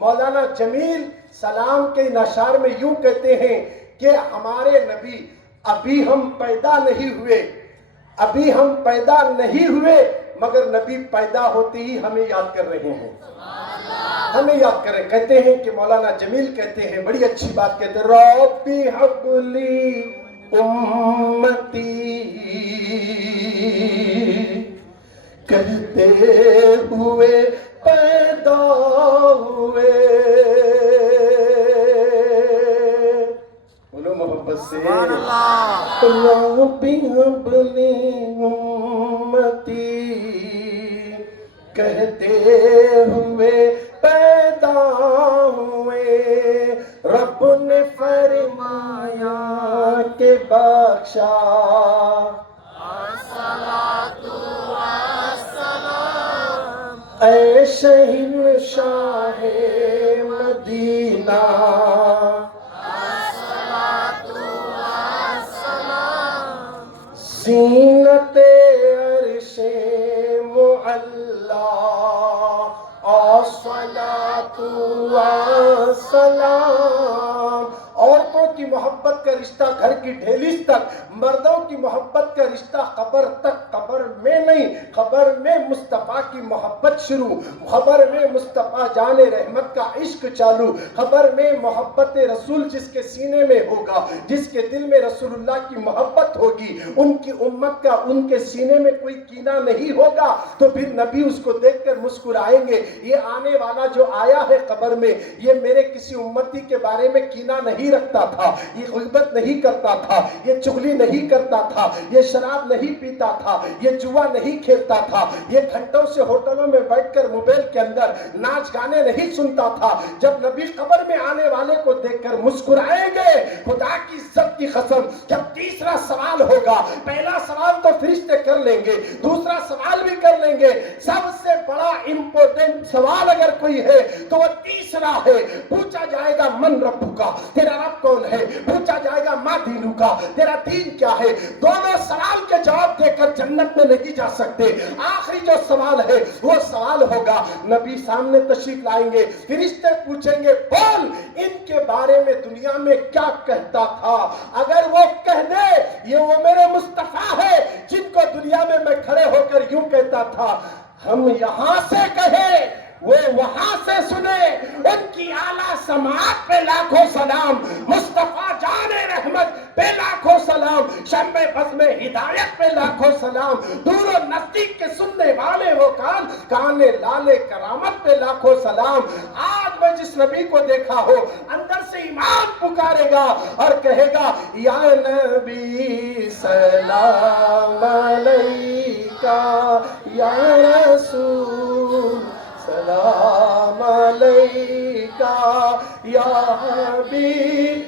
مولانا جمیل سلام کے نشار میں یوں کہتے ہیں کہ ہمارے نبی, ابھی ہم پیدا نہیں ہوئے مگر نبی پیدا ہوتے ہی ہمیں یاد کر رہے ہیں, ہمیں یاد کر رہے ہیں. کہتے ہیں کہ مولانا جمیل کہتے ہیں, بڑی اچھی بات کہتے ہیں, ربی حب لی امتی کہتے ہوئے پیدا ہوئے. بولو محبت سے, ربی حب لی امتی کہتے ہوئے پیدا ہوئے. رب نے فرمایا کہ بخشا, اے شہنشاہ مدینہ, زینت عرش معلا, الصلاۃ والسلام. عورتوں کی محبت کا رشتہ گھر کی ڈھیلی تک, مردوں کی محبت کا رشتہ قبر تک. قبر میں نہیں, قبر میں مصطفیٰ کی محبت شروع, قبر میں مصطفیٰ جان رحمت کا عشق چالو, قبر میں محبت رسول جس کے سینے میں ہوگا, جس کے دل میں رسول اللہ کی محبت ہوگی, ان کی امت کا ان کے سینے میں کوئی کینہ نہیں ہوگا, تو پھر نبی اس کو دیکھ کر مسکرائیں گے. یہ آنے والا جو آیا ہے قبر میں, یہ میرے کسی امتی کے بارے میں کینہ نہیں رکھتا تھا, یہ غیبت نہیں کرتا تھا, یہ چغلی نہیں کرتا تھا, یہ شراب نہیں پیتا تھا, یہ جوا نہیں کھیلتا تھا, یہ گھنٹوں سے ہوٹلوں میں بیٹھ کر موبائل کے اندر ناچ گانے نہیں سنتا تھا. جب نبی قبر میں آنے والے کو دیکھ کر مسکرائیں گے, خدا کی عزت کی قسم, جب تیسرا سوال ہوگا, پہلا سوال تو فرشتے کر لیں گے, دوسرا سوال بھی کر لیں گے, سب سے بڑا امپورٹنٹ سوال اگر کوئی ہے تو وہ تیسرا ہے. پوچھا جائے گا من ربو کا, تیرا رب کون ہے؟ پوچھا جائے گا ما دینو کا, تیرا دین کیا ہے؟ دونوں سوال کے جواب دے کر جنت میں نہیں جا سکتے. آخری جو سوال ہے وہ سوال ہوگا, نبی سامنے تشریف لائیں گے, فرشتے پوچھیں گے بول ان کے بارے میں دنیا میں کیا کہتا تھا. اگر وہ کہہ دے یہ وہ میرے مصطفیٰ ہے جن کو دنیا میں میں کھڑے ہو کر یوں کہتا تھا, ہم یہاں سے کہیں وہ وہاں سے سنے، ان کی اعلیٰ سماعت پہ لاکھوں سلام، مصطفیٰ جان رحمت پہ لاکھوں سلام، شمع بزم ہدایت پہ لاکھوں سلام، دور و نزدیک کے سننے والے وہ کان لالے کرامت پہ لاکھوں سلام۔ آج میں جس نبی کو دیکھا ہو اندر سے ایمان پکارے گا اور کہے گا یا نبی سلام علیکہ، یا رسول سلام علیکہ، یا حبیب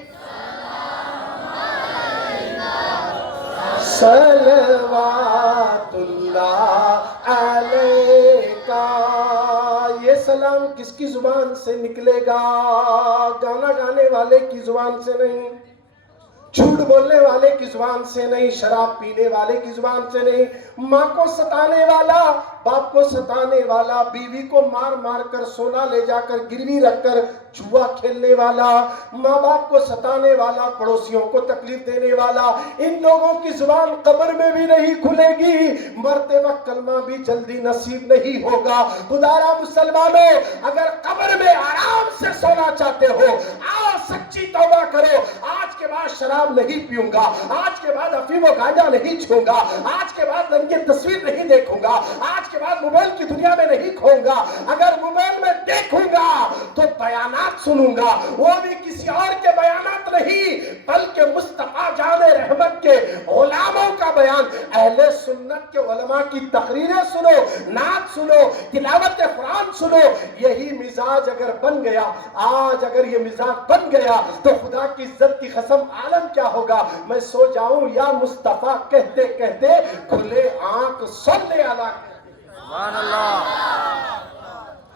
صلوات اللہ علیکہ۔ یہ سلام کس کی زبان سے نکلے گا؟ گانا گانے والے کی زبان سے نہیں، جھوٹ بولنے والے کی زبان سے نہیں، شراب پینے والے کی زبان سے نہیں، ماں کو ستانے والا، باپ کو ستانے والا، بیوی کو مار مار کر سونا لے جا کر گروی رکھ کر جوا کھیلنے والا، ماں باپ کو ستانے والا، پڑوسیوں کو تکلیف دینے والا، ان لوگوں کی زبان قبر میں بھی نہیں کھلے گی، مرتے وقت کلمہ بھی جلدی نصیب نہیں ہوگا۔ خدارا مسلمانوں، اگر قبر میں آرام سے سونا چاہتے ہو، آؤ سچی توبہ کرو، آج کے بعد شراب نہیں پیوں گا، آج کے بعد افیم و گانجا نہیں چھوں گا، آج کے بعد رنگین تصویر نہیں دیکھوں گا، آج کے بعد موبائل کی دنیا میں نہیں کھوں گا، اگر موبائل میں دیکھوں گا تو بیانات سنوں گا، وہ بھی کسی اور کے بیانات نہیں بلکہ مصطفیٰ جان رحمت کے غلاموں کا بیان، اہل سنت کے علماء کی تقریریں سنو، نعت سنو، تلاوت قرآن سنو۔ یہی مزاج اگر بن گیا، آج اگر یہ مزاج بن گیا تو خدا کی عزت کی قسم عالم کیا ہوگا۔ میں سو جاؤں یا مصطفیٰ کہتے کہتے کھلے آنکھ سن لے اللہ۔ سبحان اللہ۔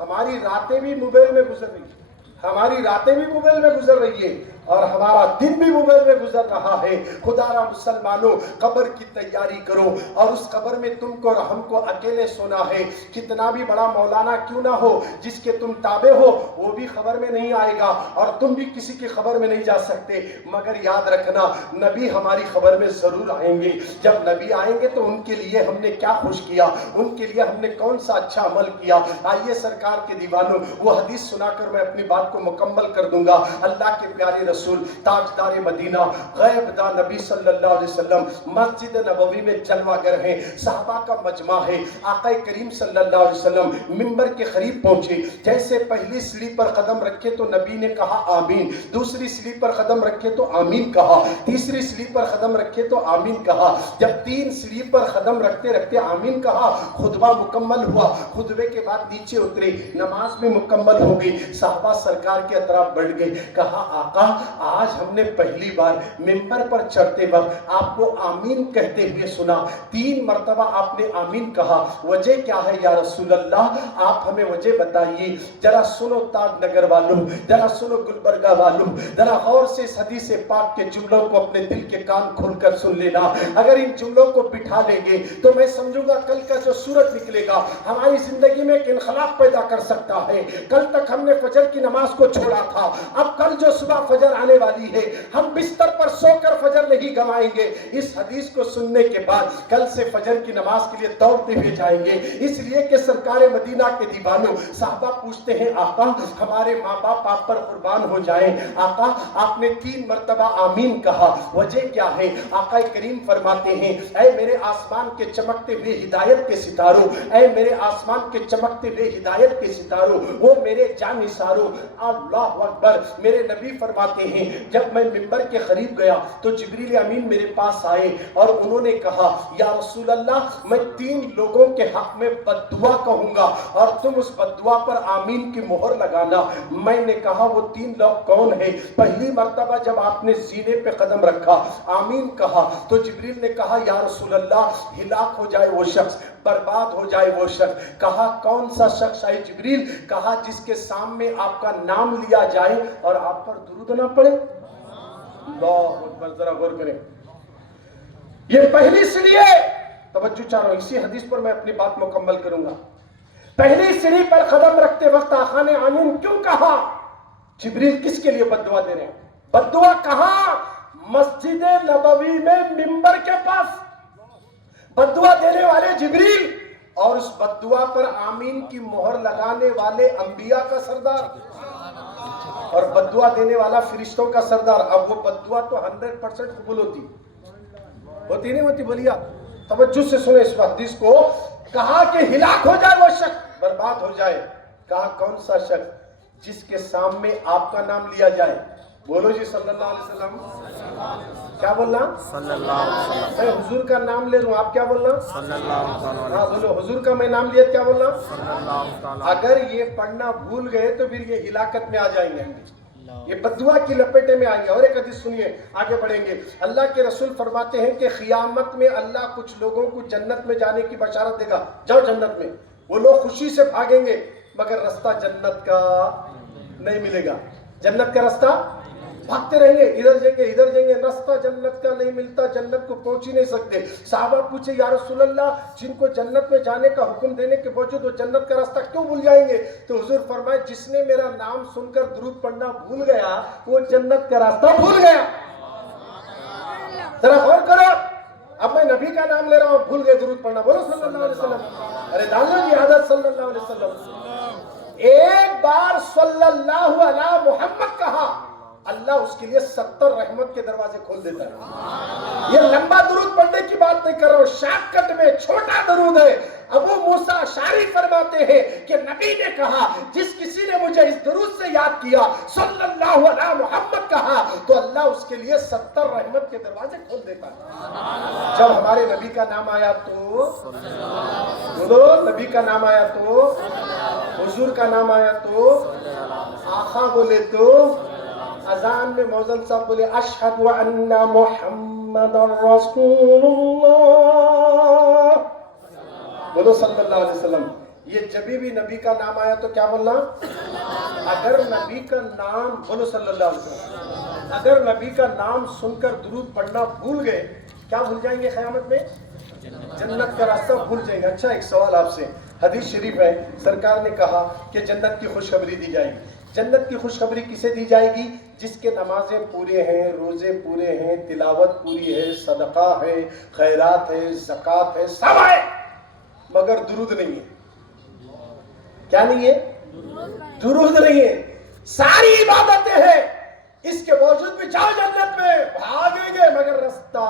ہماری راتیں بھی موبائل میں گزر رہی ہیں، ہماری راتیں بھی موبائل میں گزر رہی ہے اور ہمارا دن بھی موبائل میں گزر رہا ہے۔ خدا را مسلمانوں، قبر کی تیاری کرو، اور اس قبر میں تم کو اور ہم کو اکیلے سونا ہے۔ کتنا بھی بڑا مولانا کیوں نہ ہو، جس کے تم تابع ہو، وہ بھی خبر میں نہیں آئے گا اور تم بھی کسی کی خبر میں نہیں جا سکتے، مگر یاد رکھنا نبی ہماری خبر میں ضرور آئیں گے۔ جب نبی آئیں گے تو ان کے لیے ہم نے کیا خوش کیا، ان کے لیے ہم نے کون سا اچھا عمل کیا۔ آئیے سرکار کے دیوانوں، وہ حدیث سنا کر میں اپنی بات کو مکمل کر دوں گا۔ اللہ کے پیارے رسول تاجدار مدینہ غیب دا نبی صلی اللہ علیہ وسلم مسجد نبوی میں جلوہ گر ہیں، صحابہ کا مجمع ہے۔ آقا کریم صلی اللہ علیہ وسلم منبر کے قریب پہنچے، جیسے پہلی سیڑھی پر قدم رکھے تو نبی نے کہا آمین، دوسری سیڑھی پر قدم رکھے تو آمین کہا، تیسری سیڑھی پر قدم رکھے تو آمین کہا۔ جب تین سیڑھی پر قدم رکھتے رکھتے آمین کہا، خطبہ مکمل ہوا، خطبے کے بعد نیچے اترے، نماز بھی مکمل ہو گئی، صحابہ سرکار کے اطراف بڑھ گئے، کہا آقا آج ہم نے پہلی بار منبر پر چڑھتے وقت آپ کو آمین کہتے ہوئے سنا، 3 مرتبہ آپ نے آمین کہا، وجہ کیا ہے یا رسول اللہ؟ آپ ہمیں وجہ بتائیے۔ ذرا سنو تاج نگر والوں، ذرا سنو گلبرگہ والوں، ذرا غور سے اس حدیث پاک کے جملوں کو اپنے دل کے کان کھول کر سن لینا۔ اگر ان جملوں کو بٹھا لیں گے تو میں سمجھوں گا کل کا جو سورج نکلے گا ہماری زندگی میں ایک انقلاب پیدا کر سکتا ہے۔ کل تک ہم نے فجر کی نماز کو چھوڑا تھا، اب کل جو صبح فجر آنے والی ہے ہم بستر پر سو کر فجر نہیں گوائیں گے۔ اس حدیث کو سننے کے بعد کل سے فجر کی نماز کے لیے دوڑتے ہوئے جائیں گے، اس لیے کہ سرکار مدینہ کے دیوانوں صحابہ پوچھتے ہیں آقا ہمارے ماں باپ آپ پر قربان ہو جائیں، آقا آپ نے 3 مرتبہ آمین کہا، وجہ کیا ہے؟ آقا کریم فرماتے ہیں اے میرے آسمان کے چمکتے ہوئے ہدایت کے ستاروں، اے میرے آسمان کے چمکتے ہوئے ہدایت کے ستاروں، وہ میرے جانثاروں، اللہ اکبر۔ میرے نبی فرماتے ہیں جب میں منبر کے قریب گیا تو جبریل امین میرے پاس آئے اور انہوں نے کہا یا رسول اللہ میں 3 لوگوں کے حق میں بد دعا کہوں گا اور تم اس بد دعا پر آمین کی مہر لگانا۔ میں نے کہا وہ 3 لوگ کون ہیں؟ پہلی مرتبہ جب آپ نے سینے پہ قدم رکھا آمین کہا تو جبریل نے کہا یا رسول اللہ ہلاک ہو جائے وہ شخص، برباد ہو جائے وہ شخص۔ کہا کون سا شخص ہے جبریل؟ کہا جس کے سامنے آپ کا نام لیا جائے اور آپ پر درود نہ پڑے۔ اللہ اکبر، ذرا غور کریں، یہ پہلی سیڑھی ہے۔ توجہ چاہ رہا ہوں، اسی حدیث پر میں اپنی بات مکمل کروں گا۔ پہلی سیڑھی پر قدم رکھتے وقت آقا نے آمین کیوں کہا؟ جبریل کس کے لیے بد دعا دے رہے ہیں؟ بد دعا کہاں؟ مسجد نبوی میں منبر کے پاس بد دعا دینے والے جبریل اور اس بددعا پر آمین کی مہر لگانے والے انبیاء کا سردار اور بددعا دینے والا فرشتوں کا سردار. اب وہ بددعا تو 100% قبول ہوتی نہیں ہوتی؟ بولیے توجہ سے سنیں اس حدیث کو. کہا کہ ہلاک ہو جائے وہ شخص، برباد ہو جائے. کہا کون سا شخص؟ جس کے سامنے آپ کا نام لیا جائے. بولو جی صلی اللہ علیہ وسلم. کیا بولنا؟ صلی اللہ علیہ وسلم. میں حضور کا نام لے رہا ہوں، آپ کیا بولنا؟ صلی اللہ علیہ وسلم. ہاں بولو حضور کا میں نام لیا کیا بولنا؟ صلی اللہ علیہ وسلم. اگر یہ پڑھنا بھول گئے تو پھر یہ ہلاکت میں آ جائیں گے، یہ بددعا کی لپیٹے میں آئیں گے. اور ایک حدیث سنیے، آگے بڑھیں گے. اللہ کے رسول فرماتے ہیں کہ قیامت میں اللہ کچھ لوگوں کو جنت میں جانے کی بشارت دے گا. جاؤ جنت میں. وہ لوگ خوشی سے بھاگیں گے مگر رستہ جنت کا نہیں ملے گا. جنت کا رستہ بھاگتے رہیں گے، ادھر جائیں گے ادھر جائیں گے، رستہ جنت کا نہیں ملتا، جنت کو پہنچ ہی نہیں سکتے. صحابہ پوچھے یا رسول اللہ جن کو جنت میں جانے کا حکم دینے کے باوجود وہ جنت کا راستہ کیوں بھول جائیں گے؟ تو حضور فرمائے جس نے میرا نام سن کر درود پڑھنا بھول گیا وہ جنت کا راستہ بھول گیا. ذرا غور کرو، اب میں نبی کا نام لے رہا ہوں، بھول گئے درود پڑھنا. بولو صلی اللہ علیہ وسلم. ارے ڈال لو جی عادت صلی اللہ علیہ وسلم. ایک بار صلی اللہ علیہ محمد کہا اللہ اس کے لیے 70 رحمت کے دروازے کھول دیتا ہے. یہ لمبا درود پڑھنے کی بات نہیں کر رہا ہوں، شارٹ کٹ میں چھوٹا درود ہے. ابو موسیٰ اشعری فرماتے ہیں کہ نبی نے کہا جس کسی نے مجھے اس درود سے یاد کیا صلی اللہ علیہ محمد کہا تو اللہ اس کے لیے 70 رحمت کے دروازے کھول دیتا ہے. جب ہمارے نبی کا نام آیا تو بولو، نبی کا نام آیا تو، حضور کا نام آیا تو، آقا بولے تو، اذان میں موذن صاحب بولے اشہد ان محمد رسول اللہ، بولو صلی اللہ علیہ وسلم. یہ جبھی بھی نبی کا نام آیا تو کیا بولنا؟ اگر نبی کا نام، بولو صلی اللہ علیہ وسلم، اگر نبی کا نام سن کر درود پڑھنا بھول گئے کیا بھول جائیں گے؟ قیامت میں جنت کا راستہ بھول جائیں گے. اچھا ایک سوال آپ سے، حدیث شریف ہے سرکار نے کہا کہ جنت کی خوشخبری دی جائے گی. جنت کی خوشخبری کسے دی جائے گی؟ جس کے نمازیں پورے ہیں، روزے پورے ہیں، تلاوت پوری ہے، صدقہ ہے، خیرات ہے، زکوٰۃ ہے، سب ہے مگر درود نہیں ہے. کیا نہیں ہے؟ درود نہیں ہے. ساری عبادتیں ہیں، اس کے باوجود بھی جاؤ جنت میں، بھاگیں گے مگر رستہ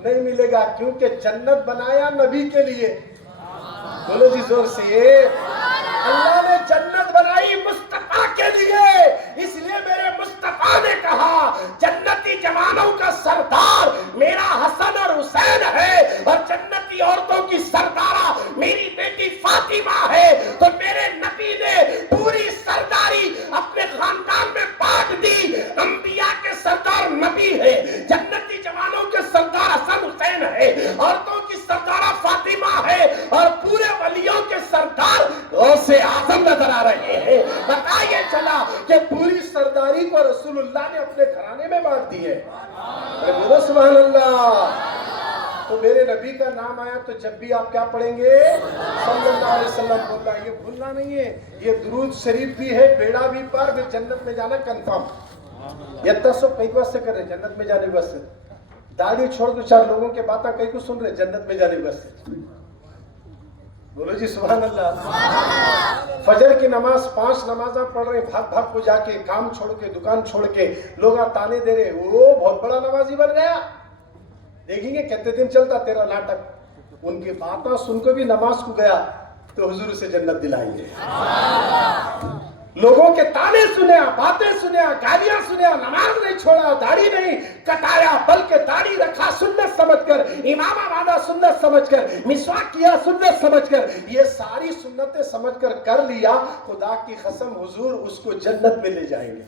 نہیں ملے گا، کیونکہ جنت بنایا نبی کے لیے. بولو جی زور سے. اللہ نے جنت بنائی مصطفیٰ کے لیے، اس لیے میرے مصطفیٰ نے کہا جنتی جوانوں کا سردار میرا حسن اور حسین ہے اور جنتی عورتوں کی سردارہ میری بیٹی فاطمہ ہے. تو میرے نبی نے پوری سرداری اپنے خاندان میں بانٹ دی. انبیاء کے سردار نبی ہے، جنتی جوانوں کے سردار حسن حسین ہے، عورتوں کی سردارہ فاطمہ ہے اور پورے ولیوں کے سردار غوث اعظم نظر آ رہے ہیں. پتا یہ چلا کہ پوری سرداری کو رسول اللہ نے اپنے گھرانے میں بانٹ دی ہے. بولو سبحان اللہ. تو میرے نبی کا نام آیا تو جب بھی آپ کیا پڑھیں گے؟ صلی اللہ علیہ وسلم. بولنا یہ بھولنا نہیں ہے. یہ درود شریف بھی ہے، بیڑا بھی پار، پھر جنت میں جانا کنفرم. یہ تصوف کئی کو سے کر رہے جنت میں جانے بس سے، داڑھی چھوڑ دو، چار لوگوں کے باتیں کئی کو سن رہے جنت میں جانے بس سے. بولو جی سبحان اللہ. فجر کی نماز 5 نمازاں پڑھ رہے، بھاگ بھاگ کو جا کے، کام چھوڑ کے، دکان چھوڑ کے، لوگ تانے دے رہے وہ بہت بڑا نمازی بن گیا. دیکھیں گے کتنے دن چلتا تیرا ناٹک. ان کی باتیں سن کو بھی نماز کو گیا تو حضور سے جنت دلائیں گے. لوگوں کے تانے سنیا، باتیں سنیا، گالیاں سنیا، نماز نہیں چھوڑا، داڑھی نہیں کٹایا بلکہ داڑھی رکھا سنت سمجھ کر، امامہ باندھا سنت سمجھ کر، مسواک کیا سنت سمجھ کر، یہ ساری سنتیں سمجھ کر لیا، خدا کی قسم حضور اس کو جنت میں لے جائیں گے.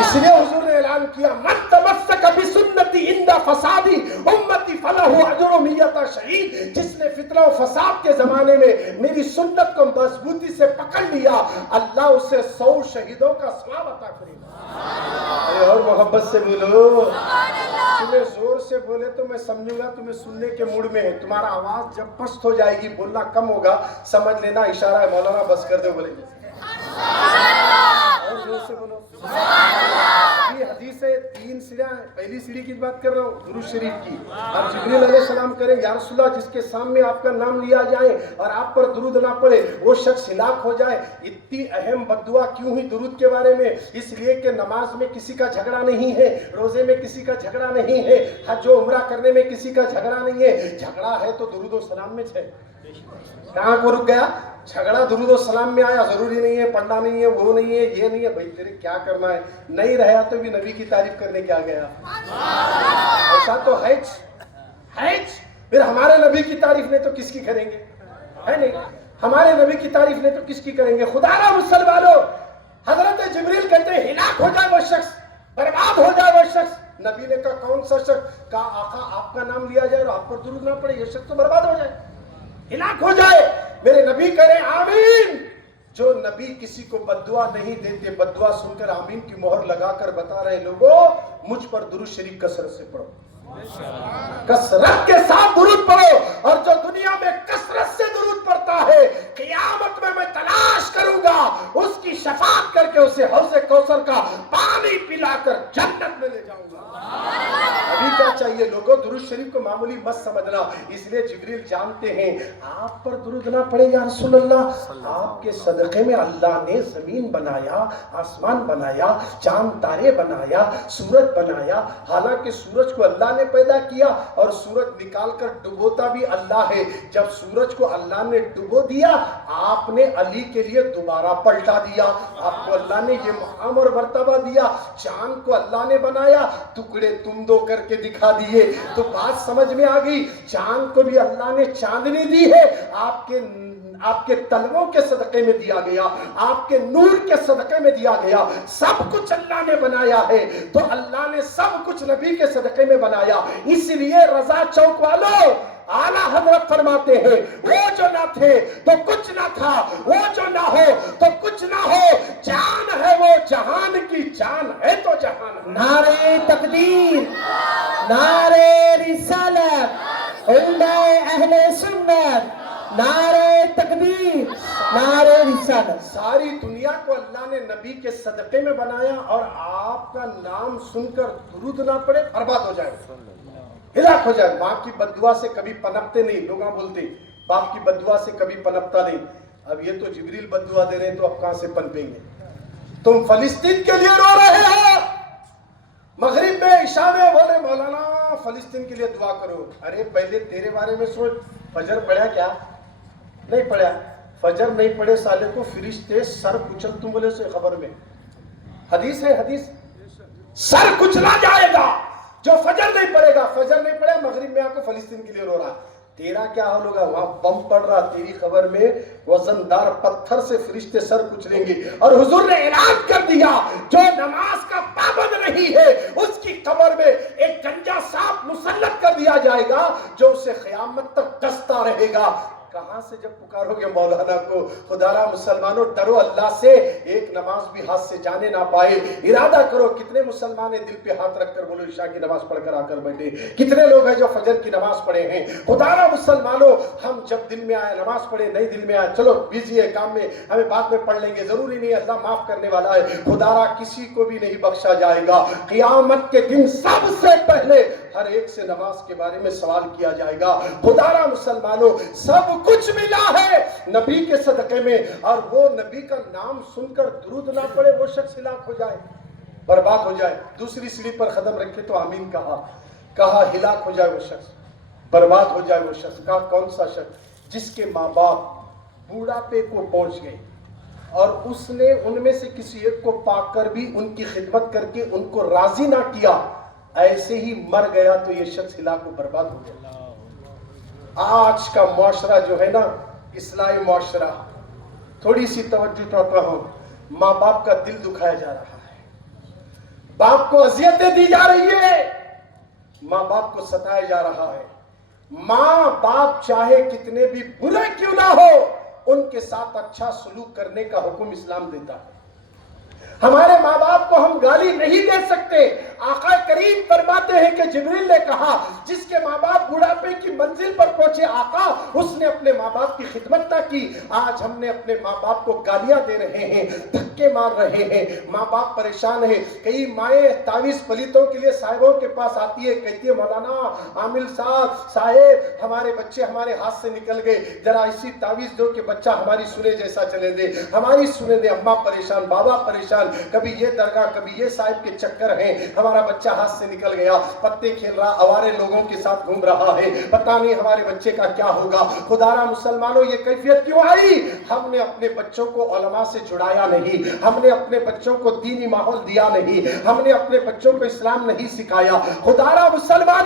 اس لیے حضور نے اعلان کیا من تمسک بسنتی عند فسادی امتی فلہ اجر 100 شہید. جس نے فتنہ و فساد کے زمانے میں میری سنت کو مضبوطی سے پکڑ لیا اللہ اسے 100 شہیدوں کا ثواب عطا کرے گا. اور محبت سے بولو. تمہیں زور سے بولے تو میں سمجھوں گا تمہیں سننے کے موڈ میں ہے. تمہارا آواز جب پست ہو جائے گی، بولنا کم ہوگا، سمجھ لینا اشارہ ہے مولانا بس کر دے. بولے اور زور سے بولو. ابھی حدیث ہے 3 سیڑھیاں ہیں. پہلی سیڑھی کی بات کر رہا ہوں درود شریف کی. اب جبریل علیہ السلام کریں یا رسول اللہ جس کے سامنے آپ کا نام لیا جائے اور آپ پر درود نہ پڑے وہ شخص ہلاک ہو جائے. اتنی اہم بد دعا کیوں ہوئی درود کے بارے میں؟ اس لیے کہ نماز میں کسی کا جھگڑا نہیں ہے, روزے میں کسی کا جھگڑا نہیں ہے, حج و عمرہ کرنے میں کسی کا جھگڑا نہیں ہے. جھگڑا ہے تو درود و سلام میں ہے. کہاں کو رک گیا؟ جھگڑا درود و سلام میں آیا. ضروری نہیں ہے پڑھنا نہیں ہے, وہ نہیں ہے, یہ نہیں ہے. بھائی تیرے کیا کرنا ہے؟ نہیں رہا تو بھی نبی کی تعریف کرنے کیا گیا؟ ایسا تو ہے. پھر ہمارے نبی کی تعریف نہیں تو کس کی کریں گے؟ ہے نہیں. ہمارے نبی کی تعریف نہیں تو کس کی کریں گے؟ خدا را مسلمانوں, حضرت جبریل کہتے ہیں ہلاک ہو جائے وہ شخص, برباد ہو جائے وہ شخص. نبی نے کہا کون سا شخص؟ کہا آقا آپ کا نام لیا جائے اور آپ پر درود نہ پڑے, یہ شخص تو برباد ہو جائے, ہلاک ہو جائے. میرے نبی کہہ رہے آمین. جو نبی کسی کو بد دعا نہیں دیتے, بد دعا سن کر آمین کی مہر لگا کر بتا رہے لوگوں مجھ پر درود شریف کثرت سے پڑھو, کثرت کے ساتھ درود پڑھو. اور جو دنیا میں کثرت سے درود پڑھتا ہے قیامت میں تلاش کروں گا اس کی شفاعت کر کے اسے حوض کوثر کا پانی پلا کر جنت میں لے جاؤں گا. ابھی کیا چاہیے لوگوں؟ درود شریف کو معمولی مت سمجھنا. اس لیے جبریل جانتے ہیں آپ پر درود نہ پڑے یا رسول اللہ, آپ کے صدقے میں اللہ نے زمین بنایا, آسمان بنایا, چاند تارے بنایا, سورج بنایا. حالانکہ سورج کو اللہ نے پیدا کیا اور سورج نکال کر ڈبوتا بھی اللہ ہے. جب سورج کو اللہ نے ڈبو دیا آپ نے علی کے لیے دوبارہ پلٹا دیا. آپ کو اللہ نے یہ مقام اور مرتبہ دیا. چاند کو اللہ نے بنایا, ٹکڑے تم دو کر کے دکھا دیے. تو بات سمجھ میں آ گئی. چاند کو بھی اللہ نے چاندنی دی ہے, آپ کے تلووں کے صدقے میں دیا گیا, آپ کے نور کے صدقے میں دیا گیا. سب کچھ اللہ نے بنایا ہے تو اللہ نے سب کچھ نبی کے صدقے میں بنایا. اس لیے رضا چوک والوں اعلیٰ حضرت فرماتے ہیں وہ جو نہ تھے تو کچھ نہ تھا, وہ جو نہ ہو تو کچھ نہ ہو. جان ہے وہ جہان کی, جان ہے تو جہان. نعرہ تقدیر, نعرہ رسالت, علماء اہل سنت, نعرہ تکبیر, نعرہ رسالت. ساری دنیا کو اللہ نے نبی کے صدقے میں بنایا اور آپ کا نام سن کر درود نہ پڑے برباد ہو جائے, ہلاک ہو جائے. ماں کی بد دعا سے کبھی پنپتے نہیں, لوگ بولتے باپ کی بد دعا سے کبھی پنپتا نہیں. اب یہ تو جبریل بد دعا دے رہے ہیں تو اب کہاں سے پنپیں گے؟ تم فلسطین کے لیے رو رہے ہو, مغرب میں عشاء میں بولے مولانا فلسطین کے لیے دعا کرو. ارے پہلے تیرے بارے میں سوچ, فجر پڑھا کیا؟ نہیں پڑھا. فجر نہیں پڑھے سالے کو فرشتے سر کچل تم بولے سے خبر میں حدیث ہے, حدیث سر کچلا جائے گا جو فجر نہیں پڑے گا. فجر نہیں پڑے مغرب میں آ کے فلسطین کے لیے رو رہا, تیرا کیا حال ہوگا؟ وہاں بم پڑ رہا, تیری خبر میں وزندار پتھر سے فرشتے سر کچلیں گے. اور حضور نے اعلان کر دیا جو نماز کا پابند نہیں ہے اس کی قبر میں ایک گنجا سانپ مسلط کر دیا جائے گا جو اسے قیامت تک ڈستا رہے گا. کہاں سے جب پکارو گے مولانا کو؟ خدا را مسلمانوں ڈرو اللہ سے, ایک نماز بھی ہاتھ سے جانے نہ پائے. ارادہ کرو. کتنے مسلمان دل پہ ہاتھ رکھ کر بولو عشاء کی نماز پڑھ کر آ کر بیٹھے؟ کتنے لوگ ہیں جو فجر کی نماز پڑھے ہیں؟ خدا را مسلمانوں ہم جب دل میں آئے نماز پڑھے, نہیں دل میں آئے چلو بیزی ہے کام میں, ہمیں بعد میں پڑھ لیں گے, ضروری نہیں, اللہ معاف کرنے والا ہے. خدا را کسی کو بھی نہیں بخشا جائے گا. قیامت کے دن سب سے پہلے ہر ایک سے نماز کے بارے میں سوال کیا جائے گا. خدا را مسلمانوں سب کچھ ملا ہے نبی کے صدقے میں, اور وہ نبی کا نام سن کر درود نہ پڑے وہ شخص ہلاک ہو جائے, برباد ہو جائے. دوسری سیڑھی پر قدم رکھے تو آمین کہا ہلاک ہو جائے وہ شخص, برباد ہو جائے وہ شخص. کہا کون سا شخص؟ جس کے ماں باپ بوڑھاپے کو پہنچ گئے اور اس نے ان میں سے کسی ایک کو پا کر بھی ان کی خدمت کر کے ان کو راضی نہ کیا, ایسے ہی مر گیا تو یہ شخص ہلاک و برباد ہو گیا. آج کا معاشرہ جو ہے نا اصلاحی معاشرہ, تھوڑی سی توجہ چاہتا ہوں. ماں باپ کا دل دکھایا جا رہا ہے, باپ کو اذیتیں دی جا رہی ہے, ماں باپ کو ستایا جا رہا ہے. ماں باپ چاہے کتنے بھی برے کیوں نہ ہو ان کے ساتھ اچھا سلوک کرنے کا حکم اسلام دیتا ہے. ہمارے ماں باپ کو ہم گالی نہیں دے سکتے. آقا کریم فرماتے ہیں کہ جبریل نے کہا جس کے ماں باپ بڑھاپے کی منزل پر پہنچے آقا اس نے اپنے ماں باپ کی خدمت نہ کی. آج ہم نے اپنے ماں باپ کو گالیاں دے رہے ہیں, دھکے مار رہے ہیں, ماں باپ پریشان ہیں. کئی مائیں تعویذ پلیتوں کے لیے صاحبوں کے پاس آتی ہے, کہتی ہے مولانا عامل صاحب ہمارے بچے ہمارے ہاتھ سے نکل گئے, ذرا ایسی تعویذ دو کہ بچہ ہماری سنے جیسا چلے دے, ہماری سنے دے. اماں پریشان, بابا پریشان, کبھی یہ درگاہ کبھی یہ صاحب کے چکر ہیں, ہمارا بچہ ہاتھ سے نکل گیا, پتے کھیل رہا, آوارے لوگوں کے ساتھ گھوم رہا ہے, پتہ نہیں ہمارے بچے کا کیا ہوگا. خدارا مسلمانوں یہ کیفیت کیوں آئی؟ ہم نے اپنے بچوں کو علماء سے جڑایا نہیں, ہم نے اپنے بچوں کو دینی ماحول دیا نہیں, ہم نے اپنے بچوں کو اسلام نہیں سکھایا. خدارا مسلمانوں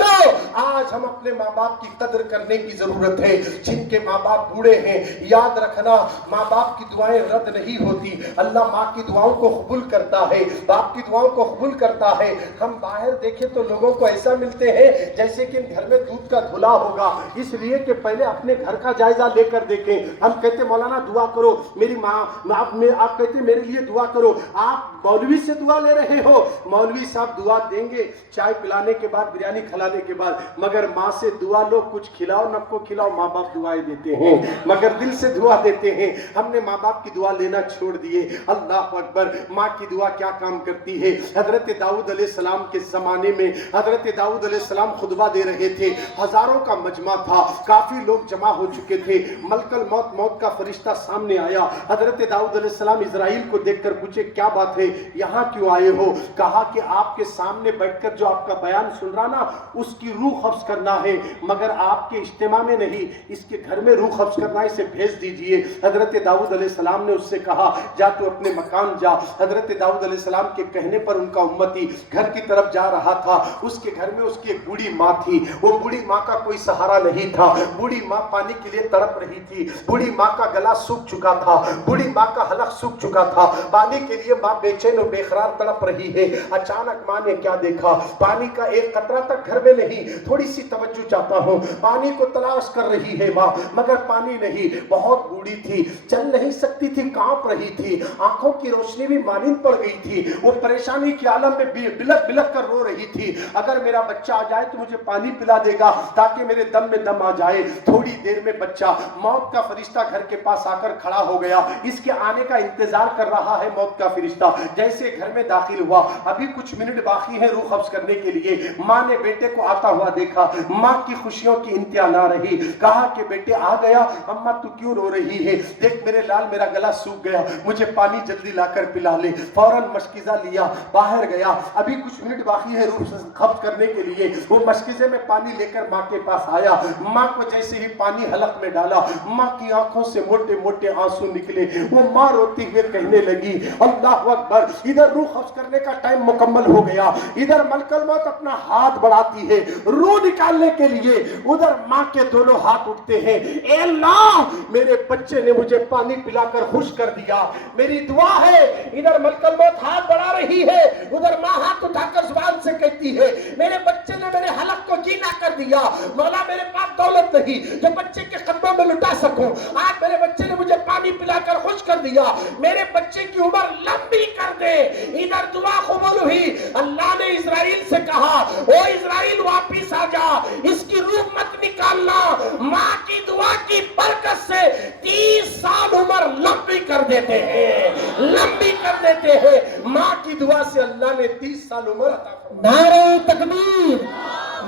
آج ہم اپنے ماں باپ کی قدر کرنے کی ضرورت ہے. جن کے ماں باپ بوڑھے ہیں یاد رکھنا ماں باپ کی دعائیں رد نہیں ہوتی. اللہ ماں کی دعاؤں کو قبول کرتا ہے, باپ کی دعاؤں کو قبول کرتا ہے. ہم باہر دیکھیں تو لوگوں کو ایسا ملتے ہیں جیسے کہ گھر میں دودھ کا دھلا ہوگا, اس لیے کہ پہلے اپنے گھر کا جائزہ لے کر دیکھیں. ہم کہتے مولانا دعا کرو, میری ماں آپ کہتے میرے لیے دعا کرو. آپ مولوی سے دعا لے رہے ہو, مولوی صاحب دعا دیں گے چائے پلانے کے بعد, بریانی کھلانے کے بعد, مگر ماں سے دعا لو, کچھ کھلاؤ نہ کو کھلاؤ, ماں باپ دعائیں دیتے ہیں مگر دل سے دعا دیتے ہیں. ہم نے ماں باپ کی دعا لینا چھوڑ دیے. اللہ اکبر, ماں کی دعا کیا کام کرتی ہے. حضرت داؤد علیہ السلام کے زمانے میں حضرت داؤد علیہ السلام خطبہ دے رہے تھے, ہزاروں کا مجمع تھا, کافی لوگ جمع ہو چکے تھے. ملک الموت, موت کا فرشتہ سامنے آیا. حضرت داؤد علیہ السلام اسرائیل کو دیکھ کر پوچھے کیا بات ہے, یہاں کیوں آئے ہو؟ کہا کہ آپ کے سامنے بیٹھ کر جو آپ کا بیان سن رہا نا اس کی روح قبض کرنا ہے, مگر آپ کے اجتماع میں نہیں, اس کے گھر میں روح قبض کرنا, اسے بھیج دیجئے. حضرت داؤد علیہ السلام نے اس سے کہا جا تو اپنے مکان جا. حضرت داؤد علیہ السلام کے کہنے پر ان کا امتی گھر کی طرف جا رہا تھا. اس کے گھر میں اس کی ایک بوڑھی ماں تھی. وہ بوڑھی ماں کا کوئی سہارا نہیں تھا. بوڑھی ماں پانی کے لیے تڑپ رہی تھی. بوڑھی ماں کا گلا سوکھ چکا تھا, بوڑھی ماں کا حلق سوکھ چکا تھا. پانی کے لیے ماں بے چین و بے قرار تڑپ رہی ہے. اچانک ماں نے کیا دیکھا, پانی کا ایک قطرہ تک گھر میں نہیں. تھوڑی سی توجہ چاہتا ہوں, پانی کو تلاش کر رہی ہے ماں مگر پانی نہیں. بہت بوڑھی تھی, چل نہیں سکتی تھی, کانپ رہی تھی, آنکھوں کی روشنی بھی مانند پڑ گئی تھی. وہ پریشانی کے عالم میں بلک بلک کر رو رہی تھی, اگر میرا بچہ آ جائے تو مجھے پانی پلا دے گا تاکہ میرے دم میں دم آ جائے. تھوڑی دیر میں بچہ, موت کا فرشتہ گھر کے پاس آ کر کھڑا ہو گیا. اس کے آنے کا انتظار کر رہا ہے موت کا فرشتہ. جیسے گھر میں داخل ہوا, ابھی کچھ منٹ باقی ہے روح قبض کرنے کے لیے. ماں نے بیٹے کو آتا ہوا دیکھا, ماں کی خوشیوں کی انتہا نہ رہی. کہا کہ بیٹے آ گیا, اماں تو کیوں رو رہی ہے؟ دیکھ میرے لال میرا گلا سوکھ گیا, مجھے پانی جلدی لا کر پلا لے. فوراً مشکیزہ لیا, باہر گیا. ابھی کچھ منٹ باقی ہے روح قبض کرنے کے لیے. وہ مشکیزے میں پانی لے کر ماں کے پاس آیا. ماں کو جیسے ہی پانی حلق میں ڈالا, ماں کی آنکھوں سے موٹے موٹے آنسو نکلے. وہ ماں روتی ہوئے کہنے لگی اللہ اکبر. ادھر روح قبض کرنے کا ٹائم مکمل ہو گیا, ادھر ملک الموت اپنا ہاتھ بڑھاتی ہے روح نکالنے کے لیے, ادھر ماں کے دونوں ہاتھ اٹھتے ہیں. اے اللہ میرے بچے نے مجھے پانی پلا کر خوش کر دیا, میری دعا ہے. ادھر ملک الموت ہاتھ بڑھا رہی ہے, ادھر ماں ہاتھ اٹھا کر زبان سے کہتی ہے میرے بچے نے میرے حلق کو گیلا کر دیا. مولا میرے پاس دولت نہیں جو بچے کے قدموں میں لٹا سکوں, آج میرے بچے نے مجھے پانی پلا کر خوش کر دیا, میرے بچے کی عمر لمبی کر دے. ادھر دعا قبول ہوئی. اللہ نے اسرائیل سے کہا او اسرائیل واپس آ جا, اس کی روح مت نکالنا. ماں کی دعا کی برکت سے 30 سال عمر لمبی کر دیتے ہیں, لمبی کر دیتے ہیں. ماں کی دعا سے اللہ نے 30 سال عمر عطا فرمائی. نعرہ تکبیر,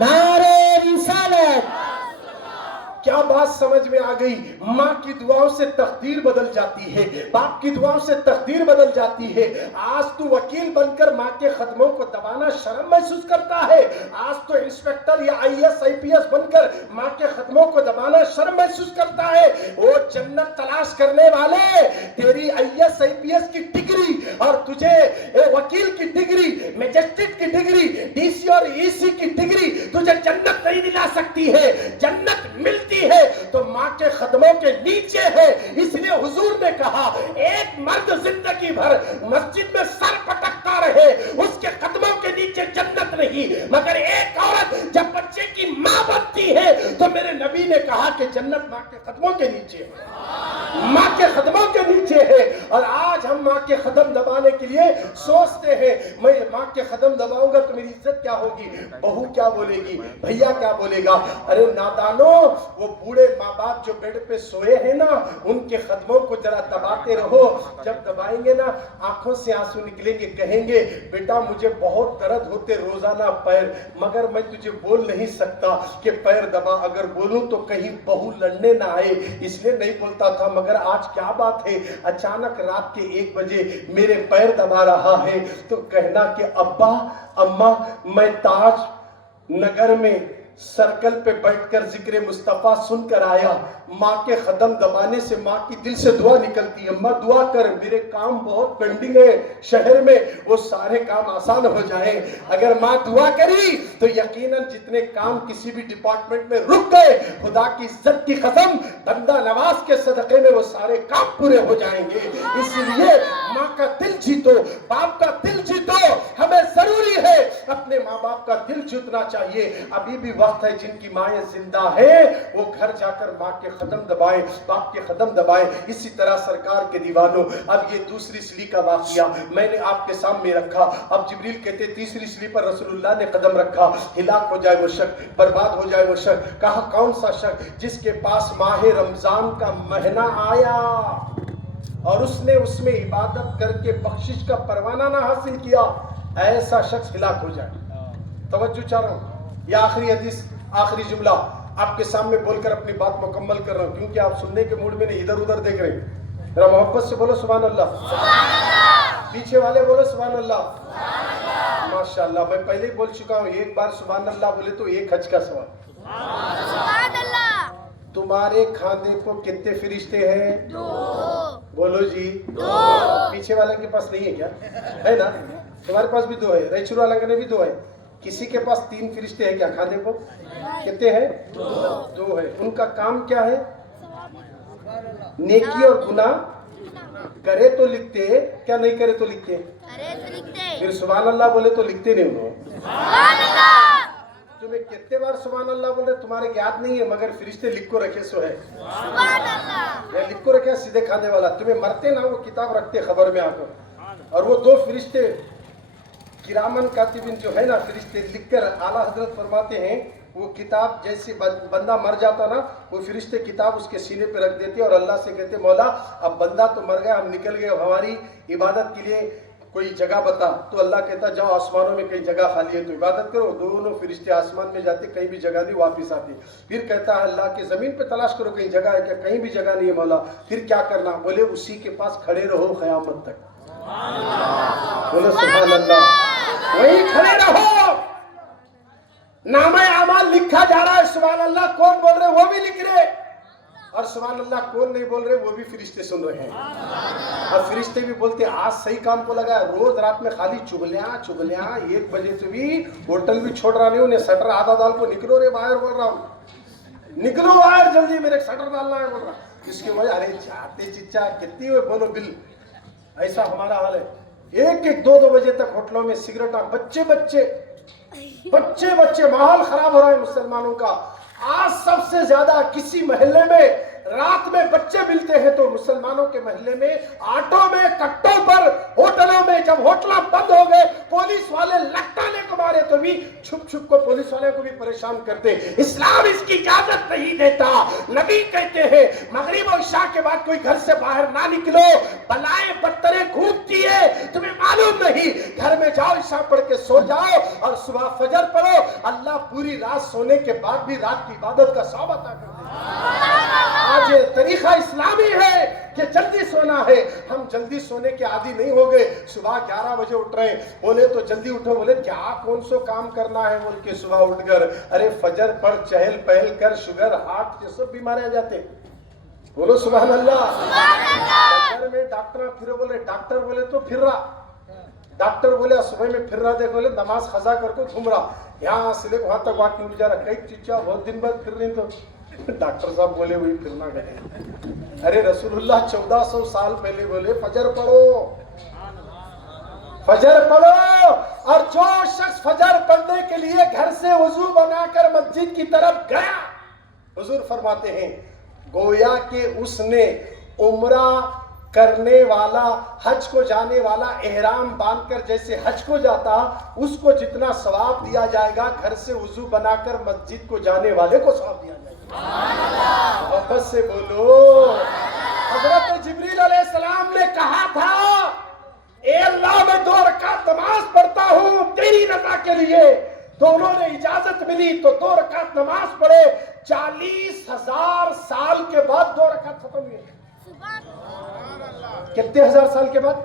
نعرہ رسالت. کیا بات سمجھ میں آ گئی؟ ماں کی دعاؤں سے تقدیر بدل جاتی ہے, باپ کی دعاؤں سے تقدیر بدل جاتی ہے. آج تو وکیل بن کر ماں کے قدموں کو دبانا شرم محسوس کرتا ہے, آج تو انسپیکٹر یا IAS IPS بن کر ماں کے قدموں کو دبانا شرم محسوس کرتا ہے. وہ جنت تلاش کرنے والے, تیری IAS IPS کی ڈگری اور تجھے وکیل کی ڈگری, میجسٹریٹ کی ڈگری, DC اور EC کی ڈگری تجھے جنت نہیں دلا سکتی ہے. جنت ملتی ہے تو ماں کے قدموں کے نیچے ہے. اس لیے حضور نے کہا ایک مرد زندگی بھر مسجد میں سر پٹکتا رہے, اس کے قدموں کے نیچے جنت نہیں, مگر ایک عورت جب بچے کی ماں بنتی ہے تو میرے نبی نے کہا کہ جنت ماں کے قدموں کے نیچے ہے, ماں کے قدموں کے نیچے ہے. اور آج ہم ماں کے قدم دبانے کے لیے سوچتے ہیں میں ماں کے قدم دباؤں گا تو میری عزت کیا ہوگی، بہو کیا بولے گی، بھیا کیا بولے گا۔ ارے نادانو، وہ بوڑھے ماں باپ جو بیڈ پہ سوئے ہیں نا، ان کے قدموں کو ذرا دباتے رہو، جب دبائیں گے نا آنکھوں سے آنسو نکلیں گے، کہیں گے بیٹا مجھے بہت درد ہوتے روزانہ پیر، مگر میں تجھے بول نہیں سکتا کہ پیر دبا، اگر بولوں تو کہیں بہو لڑنے نہ آئے، اس لیے نہیں بولتا تھا، مگر آج کیا بات ہے اچانک رات کے 1 بجے میرے پیر دبا رہا ہے تو کہنا کہ ابا اماں میں تاج نگر میں سرکل پہ بیٹھ کر ذکر مصطفیٰ سن کر آیا، ماں کے قدم دبانے سے ماں کی دل سے دعا نکلتی ہے، اماں دعا کر میرے کام بہت پینڈنگ ہے شہر میں، وہ سارے کام آسان ہو جائے۔ اگر ماں دعا کری تو یقیناً جتنے کام کسی بھی ڈپارٹمنٹ میں رک گئے، خدا کی عزت کی قسم بندہ نواز کے صدقے میں وہ سارے کام پورے ہو جائیں گے۔ اس لیے ماں کا دل جیتو، باپ کا دل جیتو، ہمیں ضروری ہے اپنے ماں باپ کا دل جیتنا چاہیے۔ ابھی بھی وقت ہے، جن کی مائیں زندہ ہیں وہ گھر جا کر ماں کے قدم دبائیں، باپ کے قدم دبائیں۔ اسی طرح سرکار کے دیوانوں، اب یہ دوسری سلی کا واقعہ میں نے آپ کے سامنے رکھا۔ اب جبریل کہتے تیسری سلی پر رسول اللہ نے قدم رکھا، ہلاک ہو جائے وہ شخص، برباد ہو جائے وہ شخص۔ کہا کون سا شخص؟ جس کے پاس ماہ رمضان کا مہینہ آیا اور اس نے اس میں عبادت کر کے بخشش کا پروانہ نہ حاصل کیا، ایسا شخص ہلاک ہو جائے۔ توجہ چاہ رہا ہوں، یہ آخری حدیث، آخری جملہ آپ کے سامنے بول کر اپنی بات مکمل کر رہا ہوں، کیونکہ آپ سننے کے موڈ میں نہیں، ادھر ادھر دیکھ رہے ہیں۔ ذرا محبت سے بولو سبحان اللہ، پیچھے والے بولو سبحان اللہ، ماشاءاللہ۔ میں پہلے ہی بول چکا ہوں، ایک بار سبحان اللہ بولے تو 1 حج کا سوال۔ تمہارے کھاندے کو کتنے فرشتے ہیں؟ 2۔ بولو جی 2۔ پیچھے والے کے پاس نہیں ہے کیا؟ ہے نا، تمہارے پاس بھی 2 ہے، ریچور والے کے بھی 2 ہے، کسی کے پاس 3 فرشتے ہیں کیا کھاندے کو؟ کتنے ہیں؟ 2 ہے۔ ان کا کام کیا ہے؟ نیکی اور گناہ کرے تو لکھتے، کیا نہیں کرے تو لکھتے؟ پھر سبحان اللہ بولے تو لکھتے نہیں انہوں۔ تمہیں کتنے بار سبحان اللہ بول رہے تمہارے یاد نہیں ہے، مگر فرشتے لکھ کو رکھے سو ہے، یا لکھ کو رکھے سیدھے کھانے والا۔ تمہیں مرتے نہ وہ کتاب رکھتے خبر میں آ کر، اور وہ 2 فرشتے کرامن کاتبین جو ہے نا، فرشتے لکھ کر اعلیٰ حضرت فرماتے ہیں وہ کتاب جیسے بندہ مر جاتا نا، وہ فرشتے کتاب اس کے سینے پہ رکھ دیتے اور اللہ سے کہتے مولا اب بندہ تو مر گیا، ہم نکل گئے، ہماری عبادت کے لیے کوئی جگہ بتا۔ تو اللہ کہتا جاؤ آسمانوں میں کئی جگہ خالی ہے تو عبادت کرو۔ دونوں فرشتے آسمان میں جاتے، کہیں بھی جگہ نہیں، واپس آتے۔ پھر کہتا ہے اللہ کہ زمین پہ تلاش کرو کہیں جگہ ہے کیا، کہیں بھی جگہ نہیں ہے مولا۔ پھر کیا کرنا؟ بولے اسی کے پاس کھڑے رہو قیامت تک۔ بولے سبحان اللہ، وہیں کھڑے رہو، نامہ اعمال لکھا جا رہا ہے۔ سبحان اللہ کون بول رہے وہ بھی لکھ رہے، اور سبحان اللہ کون نہیں بول رہے وہ بھی فرشتے سن رہے ہیں۔ اور فرشتے بھی بولتے آج صحیح کام کو لگا، روز رات میں خالی چغلیاں 1 بجے سے بھی ہوٹل بھی چھوڑ رہا نہیں، انہیں سٹر آدھا ڈال کو نکلو رے باہر، بول رہا ہوں نکلو باہر جلدی، میرے سٹر ڈالنا ہے بول رہا۔ اس کی وجہ ارے جاتے چچا کتنی ہوئے بولو بل، ایسا ہمارا حال ہے۔ 1 2 بجے تک ہوٹلوں میں سگریٹاں، بچے ماحول خراب ہو رہا ہے مسلمانوں کا۔ آج سب سے زیادہ کسی محلے میں رات میں بچے ملتے ہیں تو مسلمانوں کے محلے میں آٹو میں، کٹوں پر، ہوٹلوں میں۔ جب ہوٹل بند ہو گئے پولیس والے لٹانے کو مارے تو بھی چھپ چھپ کو پولیس والے کو بھی پریشان کرتے۔ اسلام اس کی اجازت نہیں دیتا۔ نبی کہتے ہیں مغرب اور عشاء کے بعد کوئی گھر سے باہر نہ نکلو، بلائیں بدتریں گھومتی ہے، تمہیں معلوم نہیں۔ گھر میں جاؤ، عشاء پڑھ کے سو جاؤ اور صبح فجر پڑھو، اللہ پوری رات سونے کے بعد بھی رات کی عبادت کا ثواب عطا کر دے گا۔ آج یہ طریقہ اسلامی ہے کہ جلدی سونا ہے، ہم جلدی سونے کے عادی نہیں ہو گئے۔ صبح 11 بجے اٹھ رہے ہیں، بولے تو جلدی اٹھو، بولے کیا کون سو کام کرنا ہے بول کے صبح اٹھ کر ارے فجر پڑھ، چہل پہل کر، شوگر ہارٹ یہ سب بیماریاں جاتے۔ بولو سبحان اللہ۔ گھر میں ڈاکٹر پھر بولے، ڈاکٹر بولے تو پھر رہا، ڈاکٹر بولے صبح میں پھر رہا، دیکھ بولے نماز قضا کر کے گھوم رہا، یہاں سے لے وہاں تک واکنگ جا رہا، کئی چیچا بہت دن بعد پھر رہی تو ڈاکٹر صاحب بولے وہی پھرنا گئے۔ ارے رسول اللہ 1400 سال پہلے بولے فجر پڑھو، فجر پڑھو۔ اور جو شخص فجر پڑھنے کے لیے گھر سے وضو بنا کر مسجد کی طرف گیا، حضور فرماتے ہیں گویا کہ اس نے عمرہ کرنے والا حج کو جانے والا احرام باندھ کر جیسے حج کو جاتا اس کو جتنا ثواب دیا جائے گا گھر سے وضو بنا کر مسجد کو جانے والے کو ثواب دیا جائے گا. محبت سے بولو. حضرت جبریل علیہ السلام نے کہا تھا اے اللہ میں 2 رکعت نماز پڑھتا ہوں تیری رضا کے لیے. تو انہوں نے اجازت ملی تو 2 رکعت نماز پڑھے. 40,000 سال کے بعد 2 رکعت ختم ہوئے. کتنے ہزار سال کے بعد؟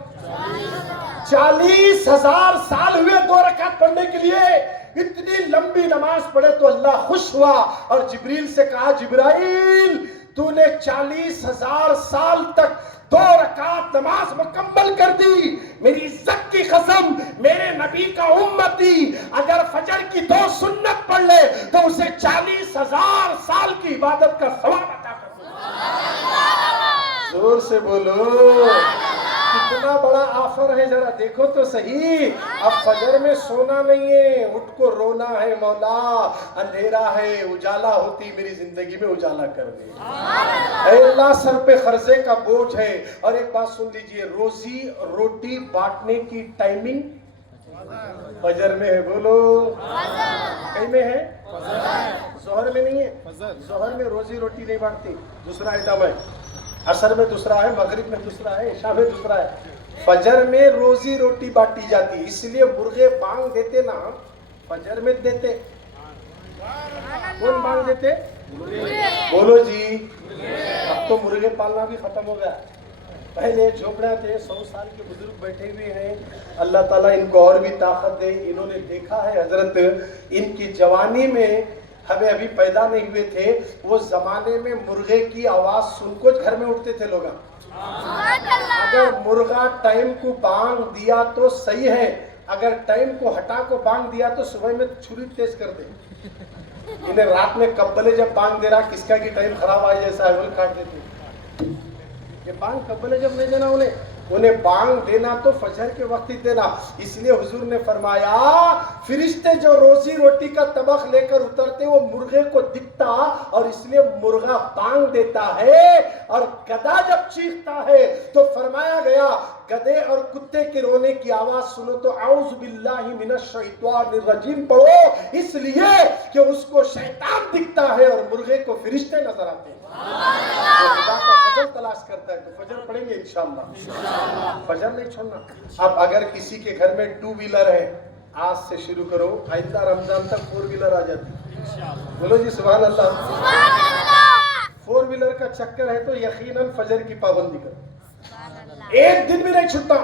40,000 سال ہوئے 2 رکعت پڑھنے کے لیے. اتنی لمبی نماز پڑھے تو اللہ خوش ہوا اور جبریل سے کہا جبرائیل تو نے 40,000 سال تک 2 رکعت نماز مکمل کر دی. میری عزت کی قسم میرے نبی کا امتی اگر فجر کی 2 سنت پڑھ لے تو اسے 40,000 سال کی عبادت کا ثواب عطا کر دے. زور سے بولو. کتنا بڑا آفر ہے ذرا دیکھو تو صحیح. اب فجر میں سونا نہیں ہے اٹھ کو رونا ہے مولا اندھیرا ہے اجالا ہوتی میری زندگی میں اجالا کر دے. اے اللہ سر پہ قرضے کا بوجھ ہے. اور ایک بات سن لیجئے روزی روٹی بانٹنے کی ٹائمنگ فجر میں ہے. بولو کہیں میں ہے؟ ظہر میں نہیں ہے. ظہر میں روزی روٹی نہیں بانٹتی دوسرا آئٹم ہے. عصر میں دوسرا ہے مغرب میں دوسرا ہے عشاء میں دوسرا ہے. فجر میں روزی روٹی بانٹی جاتی. اس لیے مرغے بانگ دیتے نا فجر میں دیتے. کون بانگ دیتے؟ بولو جی. اب تو مرغے پالنا بھی ختم ہو گیا. پہلے جھوپڑیاں تھے 100 سال کے بزرگ بیٹھے ہوئے ہیں. اللہ تعالیٰ ان کو اور بھی طاقت دے. انہوں نے دیکھا ہے حضرت ان کی جوانی میں ہمیں ابھی پیدا نہیں ہوئے تھے وہ زمانے میں مرغے کی آواز سن کو گھر میں اٹھتے تھے لوگ. اگر مرغا ٹائم کو بانگ دیا تو صحیح ہے اگر ٹائم کو ہٹا کو بانگ دیا تو صبح میں چھری تیز کر دے. انہیں رات میں کبلے جب بانگ دے رہا کس کا کی ٹائم خراب آئے جیسا ہے وہ کاٹ دیتے. یہ بانگ کبلے جب نہیں دینا انہیں بانگ دینا تو فجر کے وقت ہی دینا. اس لیے حضور نے فرمایا فرشتے جو روزی روٹی کا طبق لے کر اترتے وہ مرغے کو دکھتا اور اس لیے مرغا بانگ دیتا ہے. اور گدھا جب چیختا ہے تو فرمایا گیا گدھے اور کتے کے رونے کی آواز سنو تو اعوذ باللہ من الشیطان الرجیم پڑھو اس لیے کہ اس کو شیطان دکھتا ہے اور مرغے کو فرشتے نظر آتے ہیں. خدا کا فضل تلاش کرتا ہے تو فجر پڑھیں گے انشاءاللہ. فجر نہیں چھوڑنا. اب اگر کسی کے گھر میں 2 ویلر ہے آج سے شروع کرو آئندہ رمضان تک 4 ویلر آ جاتی. بولو جی سبحان اللہ. 4 ویلر کا چکر ہے تو یقیناً فجر کی پابندی کرو. ایک دن بھی نہیں چھٹتا.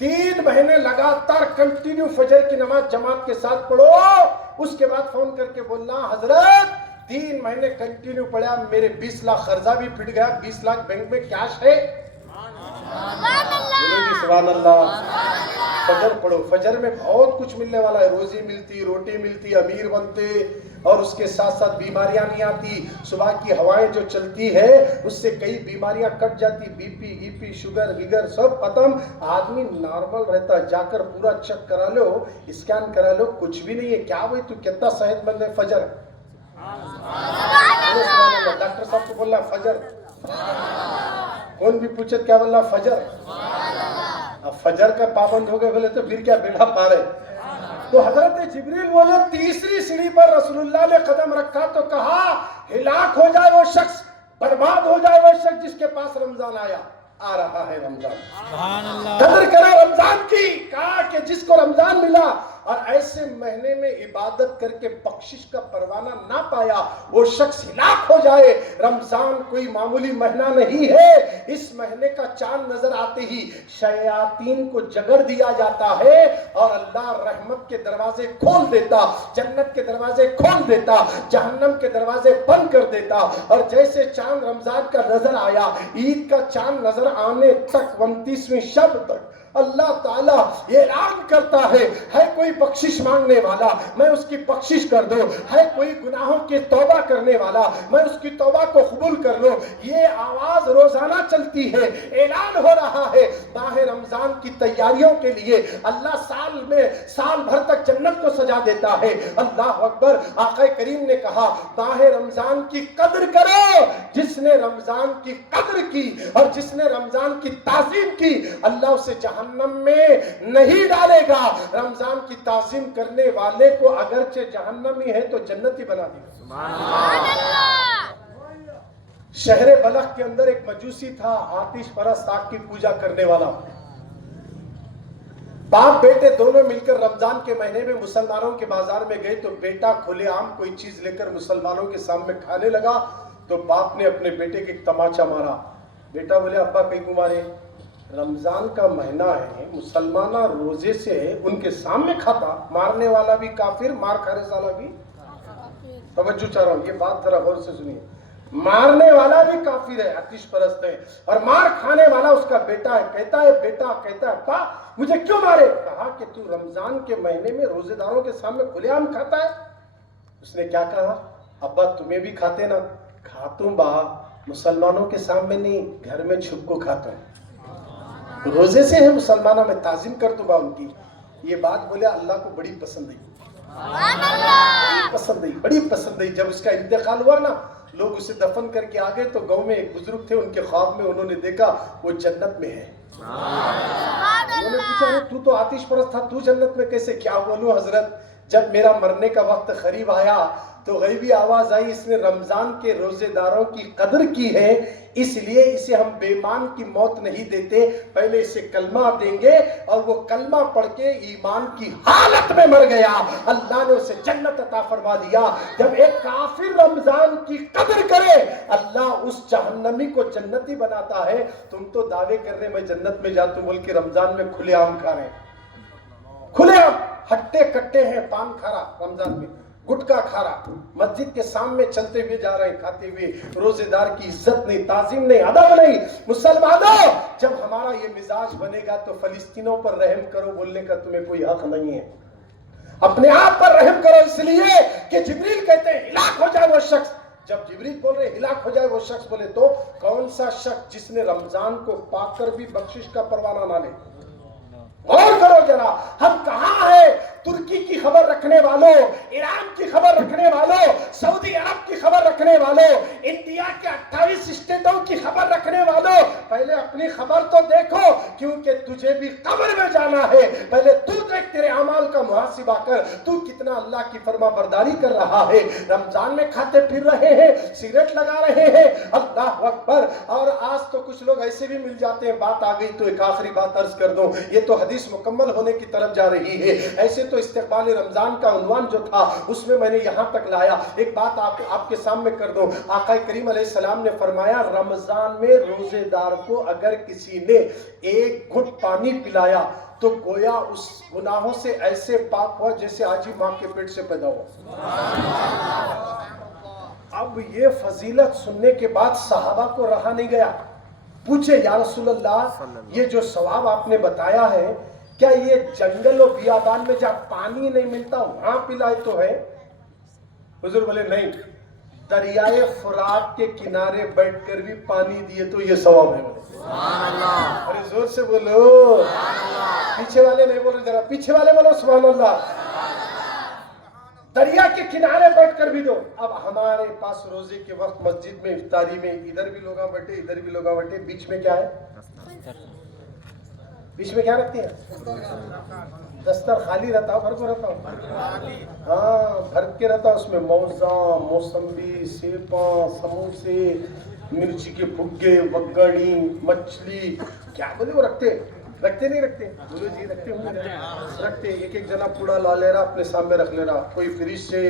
3 مہینے لگاتار کنٹینیو فجر کی نماز جماعت کے ساتھ پڑھو. اس کے بعد فون کر کے بولنا حضرت 3 مہینے کنٹینیو پڑھا میرے 20 لاکھ قرضہ بھی پھٹ گیا 20 لاکھ بینک میں کیش ہے. سبحان اللہ. فجر پڑھو. فجر میں بہت کچھ ملنے والا ہے. روزی ملتی روٹی ملتی امیر بنتے اور اس کے ساتھ ساتھ بیماریاں نہیں آتی. صبح کی ہوائیں جو چلتی ہے اس سے کئی بیماریاں کٹ جاتی. بی پی ای پی شوگر وگر سب ختم. آدمی نارمل رہتا. جا کر پورا چیک کرا لو اسکین کرا لو کچھ بھی نہیں ہے. کیا ہوئی تو کتنا صحت مند ہے. فجر ڈاکٹر صاحب کو بولنا فجر. کون بھی پوچھے کیا بولنا فجر. اب فجر کا پابند ہو گئے بولے تو پھر کیا بیڑا پار ہے. تو حضرت جبریل بولے 3ری سیڑھی پر رسول اللہ نے قدم رکھا تو کہا ہلاک ہو جائے وہ شخص برباد ہو جائے وہ شخص جس کے پاس رمضان آ رہا ہے. رمضان قدر کرے رمضان کی. کہا کہ جس کو رمضان ملا اور ایسے مہینے میں عبادت کر کے بخشش کا پروانہ نہ پایا وہ شخص ہلاک ہو جائے. رمضان کوئی معمولی مہینہ نہیں ہے. اس مہینے کا چاند نظر آتے ہی شیاطین کو جگڑ دیا جاتا ہے اور اللہ رحمت کے دروازے کھول دیتا جنت کے دروازے کھول دیتا جہنم کے دروازے بند کر دیتا. اور جیسے چاند رمضان کا نظر آیا عید کا چاند نظر آنے تک 29ویں شب تک اللہ تعالیٰ یہ اعلان کرتا ہے کوئی بخشش مانگنے والا میں اس کی بخشش کر دوں. ہے کوئی گناہوں کی توبہ کرنے والا میں اس کی توبہ کو قبول کر لوں. یہ آواز روزانہ چلتی ہے. اعلان ہو رہا ہے ماہ رمضان کی تیاریوں کے لیے اللہ سال بھر تک جنت کو سجا دیتا ہے. اللہ اکبر. آقا کریم نے کہا ماہ رمضان کی قدر کرو. جس نے رمضان کی قدر کی اور جس نے رمضان کی تعظیم کی اللہ اسے جہنم میں نہیں ڈالے گا. رمضان کی تعظیم کرنے والے کو اگرچہ جہنمی ہے تو جنتی بنا دے گا. سبحان اللہ. شہر بلخ کے اندر ایک مجوسی تھا, آتش پرست, آگ کی پوجا کرنے والا. باپ بیٹے دونوں مل کر رمضان کے مہینے میں مسلمانوں کے بازار میں گئے تو بیٹا کھلے عام کوئی چیز لے کر مسلمانوں کے سامنے کھانے لگا تو باپ نے اپنے بیٹے کے ایک تماچا مارا. بیٹا بولے ابا کہیں کو مارے؟ رمضان کا مہینہ ہے, مسلمانہ روزے سے ان کے سامنے کھاتا, مارنے والا بھی کافر, مار کھانے والا بھی. توجہ چاہ رہا ہوں, یہ بات ذرا غور سے سنیے. مارنے والا بھی کافر ہے, آتش پرست ہے, اور مار کھانے والا اس کا بیٹا ہے. کہتا ہے بیٹا, کہتا ہے ابا مجھے کیوں مارے؟ کہا کہ تو رمضان کے مہینے میں روزے داروں کے سامنے کھلے عام کھاتا ہے. اس نے کیا کہا؟ ابا تمہیں بھی کھاتے نا؟ کھاتوں با, مسلمانوں کے سامنے نہیں, گھر میں چھپ کو کھاتا ہوں. روزے سے ہے مسلمانوں میں تعظیم کرتا با ان کی. یہ بات بولے اللہ کو بڑی پسند آئی, بڑی پسند آئی. جب اس کا انتقال ہوا نا, لوگ اسے دفن کر کے آگئے تو گاؤں میں ایک بزرگ تھے, ان کے خواب میں انہوں نے دیکھا وہ جنت میں ہے. انہوں نے پوچھا تو تو آتش پرست تھا, تو جنت میں کیسے؟ کیا بولوں حضرت, جب میرا مرنے کا وقت قریب آیا تو غیبی آواز آئی اس نے رمضان کے روزے داروں کی قدر کی ہے, اس لیے اسے ہم بے ایمان کی موت نہیں دیتے, پہلے اسے کلمہ دیں گے اور وہ کلمہ پڑھ کے ایمان کی حالت میں مر گیا, اللہ نے اسے جنت عطا فرما دیا. جب ایک کافر رمضان کی قدر کرے اللہ اس جہنمی کو جنتی بناتا ہے. تم تو دعوے کر رہے میں جنت میں جاتا ہوں بول کے رمضان میں کھلے عام کھا رہے ہیں, کھلے عام ہٹے کٹے ہیں, پان کھا رہا رمضان میں, گٹکا کھا رہا, مسجد کے سامنے چلتے ہوئے جا رہے ہیں کھاتے ہوئے. روزے دار کی عزت نہیں, تعظیم نہیں, ادب نہیں. مسلمانوں جب ہمارا یہ مزاج بنے گا تو فلسطینوں پر رحم کرو بولنے کا تمہیں کوئی حق نہیں ہے. اپنے آپ پر رحم کرو, اس لیے کہ جبریل کہتے ہیں ہلاک ہو جائے وہ شخص. جب جبریل بول رہے ہلاک ہو جائے وہ شخص, بولے تو کون سا شخص جس نے رمضان کو پا کر بھی بخشش کا پروانہ نہ لے؟ غور کرو ذرا, ہم کہاں ہیں؟ ترکی کی خبر رکھنے والوں, ایران کی خبر رکھنے والوں, سعودی عرب کی خبر رکھنے والوں, انڈیا کے 28 اسٹیٹوں کی خبر رکھنے والوں, پہلے اپنی خبر تو دیکھو کیونکہ تجھے بھی قبر میں جانا ہے. پہلے تو دیکھ تیرے اعمال کا محاسبہ کر, تو کتنا اللہ کی فرما برداری کر رہا ہے. رمضان میں کھاتے پھر رہے ہیں, سگریٹ لگا رہے ہیں, اللہ اکبر. اور آج تو کچھ لوگ ایسے بھی مل جاتے ہیں. بات آ گئی تو ایک آخری بات عرض کر دوں, یہ تو حدیث مکمل ہونے کی طرف جا رہی ہے. ایسے تو استقبال رمضان کا عنوان جو تھا اس میں نے یہاں تک لایا. ایک بات آپ کے سامنے کر دوں, آقا کریم علیہ السلام نے فرمایا رمضان میں روزے دار کو اگر کسی نے ایک گھٹ پانی پلایا تو گویا اس گناہوں سے ایسے پاک ہوا جیسے آج ہی ماں کے پیٹ سے پیدا ہوا. اب یہ فضیلت سننے کے بعد صحابہ کو رہا نہیں گیا, پوچھے یا رسول اللہ یہ جو ثواب آپ نے بتایا ہے کیا یہ جنگل و بیابان میں جہاں پانی نہیں ملتا وہاں پلائے تو ہے؟ حضور بولے نہیں, دریائے فرات کے کنارے بیٹھ کر بھی پانی دیے تو یہ ثواب ہے. سبحان اللہ. ارے زور سے بولو, پیچھے والے نہیں بول رہے, ذرا پیچھے والے بولو سبحان اللہ. دریا کے کنارے بیٹھ کر بھی دو. اب ہمارے پاس روزے کے وقت مسجد میں افطاری میں ادھر بھی لوگ بیٹھے ادھر بھی لوگ بیٹھے, بیچ میں کیا ہے؟ بیچ میں کیا رکھتے ہیں؟ دستر خالی رہتا ہو, بھر کو رہتا ہو؟ ہاں بھر کے رہتا, اس میں موزہ, موسمبی, سیپا, سموسے, مرچی کے پھگے, وگڑی, مچھلی, کیا بولے وہ رکھتے نہیں رکھتے؟ بولو جی رکھتے ہوں گے, رکھتے. ایک ایک جنا پوڑا لا لے رہا, اپنے سامنے رکھ لے رہا, کوئی فریج سے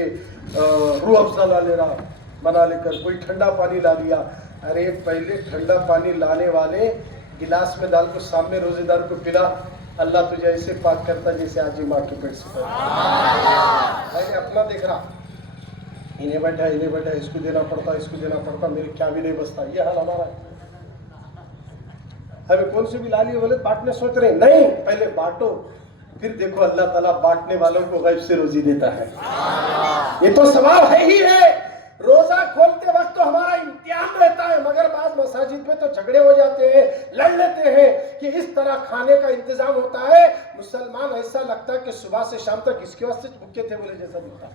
روح افزا لا لے رہا بنا لے کر, کوئی ٹھنڈا پانی لا لیا. ارے پہلے ٹھنڈا پانی لانے والے گلاس میں ڈال کر سامنے روزے دار کو پلا, اللہ تجھے ایسے پاک کرتا جیسے آج ہی ماں کے پیٹ سے پیدا. میں نے اپنا دیکھ رہا, انہیں بیٹھا اس کو دینا پڑتا, میرے کیا بھی نہیں بستا. یہ حال ہمارا ہے. ہمیں کون سے بھی لا لیے بولے بانٹنے سوچ رہے ہیں, نہیں پہلے بانٹو پھر دیکھو اللہ تعالیٰ بانٹنے والوں کو غیب سے روزی دیتا ہے. یہ تو ثواب ہے ہی ہے. روزہ کھولتے وقت تو ہمارا امتحان رہتا ہے, مگر بعض مساجد میں تو جھگڑے ہو جاتے ہیں, لڑ لیتے ہیں کہ اس طرح کھانے کا انتظام ہوتا ہے. مسلمان ایسا لگتا ہے کہ صبح سے شام تک اس کے واسطے بھوکے تھے بولے جیسا دکھتا ہے.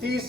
30,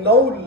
9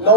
9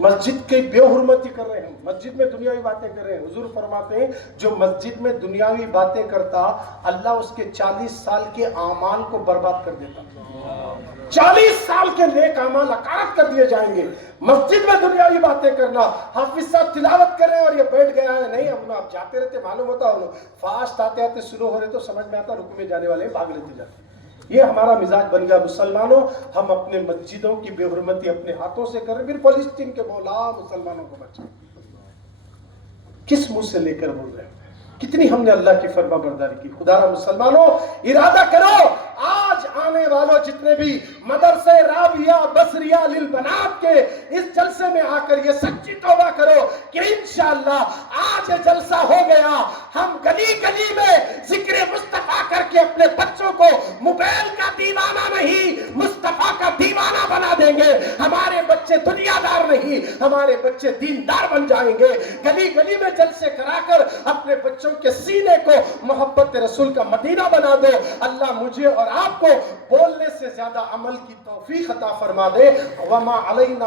مسجد کی بے حرمتی کر رہے ہیں, مسجد میں دنیاوی باتیں کر رہے ہیں. حضور فرماتے ہیں جو مسجد میں دنیاوی باتیں کرتا اللہ اس کے 40 سال کے اعمال کو برباد کر دیتا. 40 سال کے نیک اعمال اکارت کر دیے جائیں گے. مسجد میں دنیاوی باتیں کرنا, حافظ صاحب تلاوت کر رہے ہیں اور یہ بیٹھ گیا ہے, نہیں ہم آپ جاتے رہتے معلوم ہوتا ہوں فاسٹ آتے آتے سلو ہو رہے تو سمجھ میں آتا رکو میں جانے والے بھاگ لیتے جاتے. یہ ہمارا مزاج بن گیا. مسلمانوں ہم اپنے مسجدوں کی بے حرمتی اپنے ہاتھوں سے کریں, پھر فلسطین کے مولا مسلمانوں کو بچائیں. کس منہ سے لے کر بول رہے ہیں؟ کتنی ہم نے اللہ کی فرما برداری کی. خدا را مسلمانوں ارادہ کرو آج آنے والوں جتنے بھی مدرسے رابعہ بصریہ للبنات کے اس جلسے میں آ کر یہ سچی توبہ کرو کہ انشاءاللہ آج یہ جلسہ ہو گیا, ہم گلی گلی میں ذکر مصطفیٰ کر کے اپنے بچوں کو موبائل کا دیوانہ نہیں مصطفیٰ کا دیوانہ بنا دیں گے. ہمارے بچے دنیا دار نہیں, ہمارے بچے دیندار بن جائیں گے. گلی گلی میں جلسے کرا کر اپنے بچوں کے سینے کو محبت رسول کا مدینہ بنا دو. اللہ مجھے اور آپ کو بولنے سے زیادہ عمل کی توفیق عطا فرما دے. وما علینا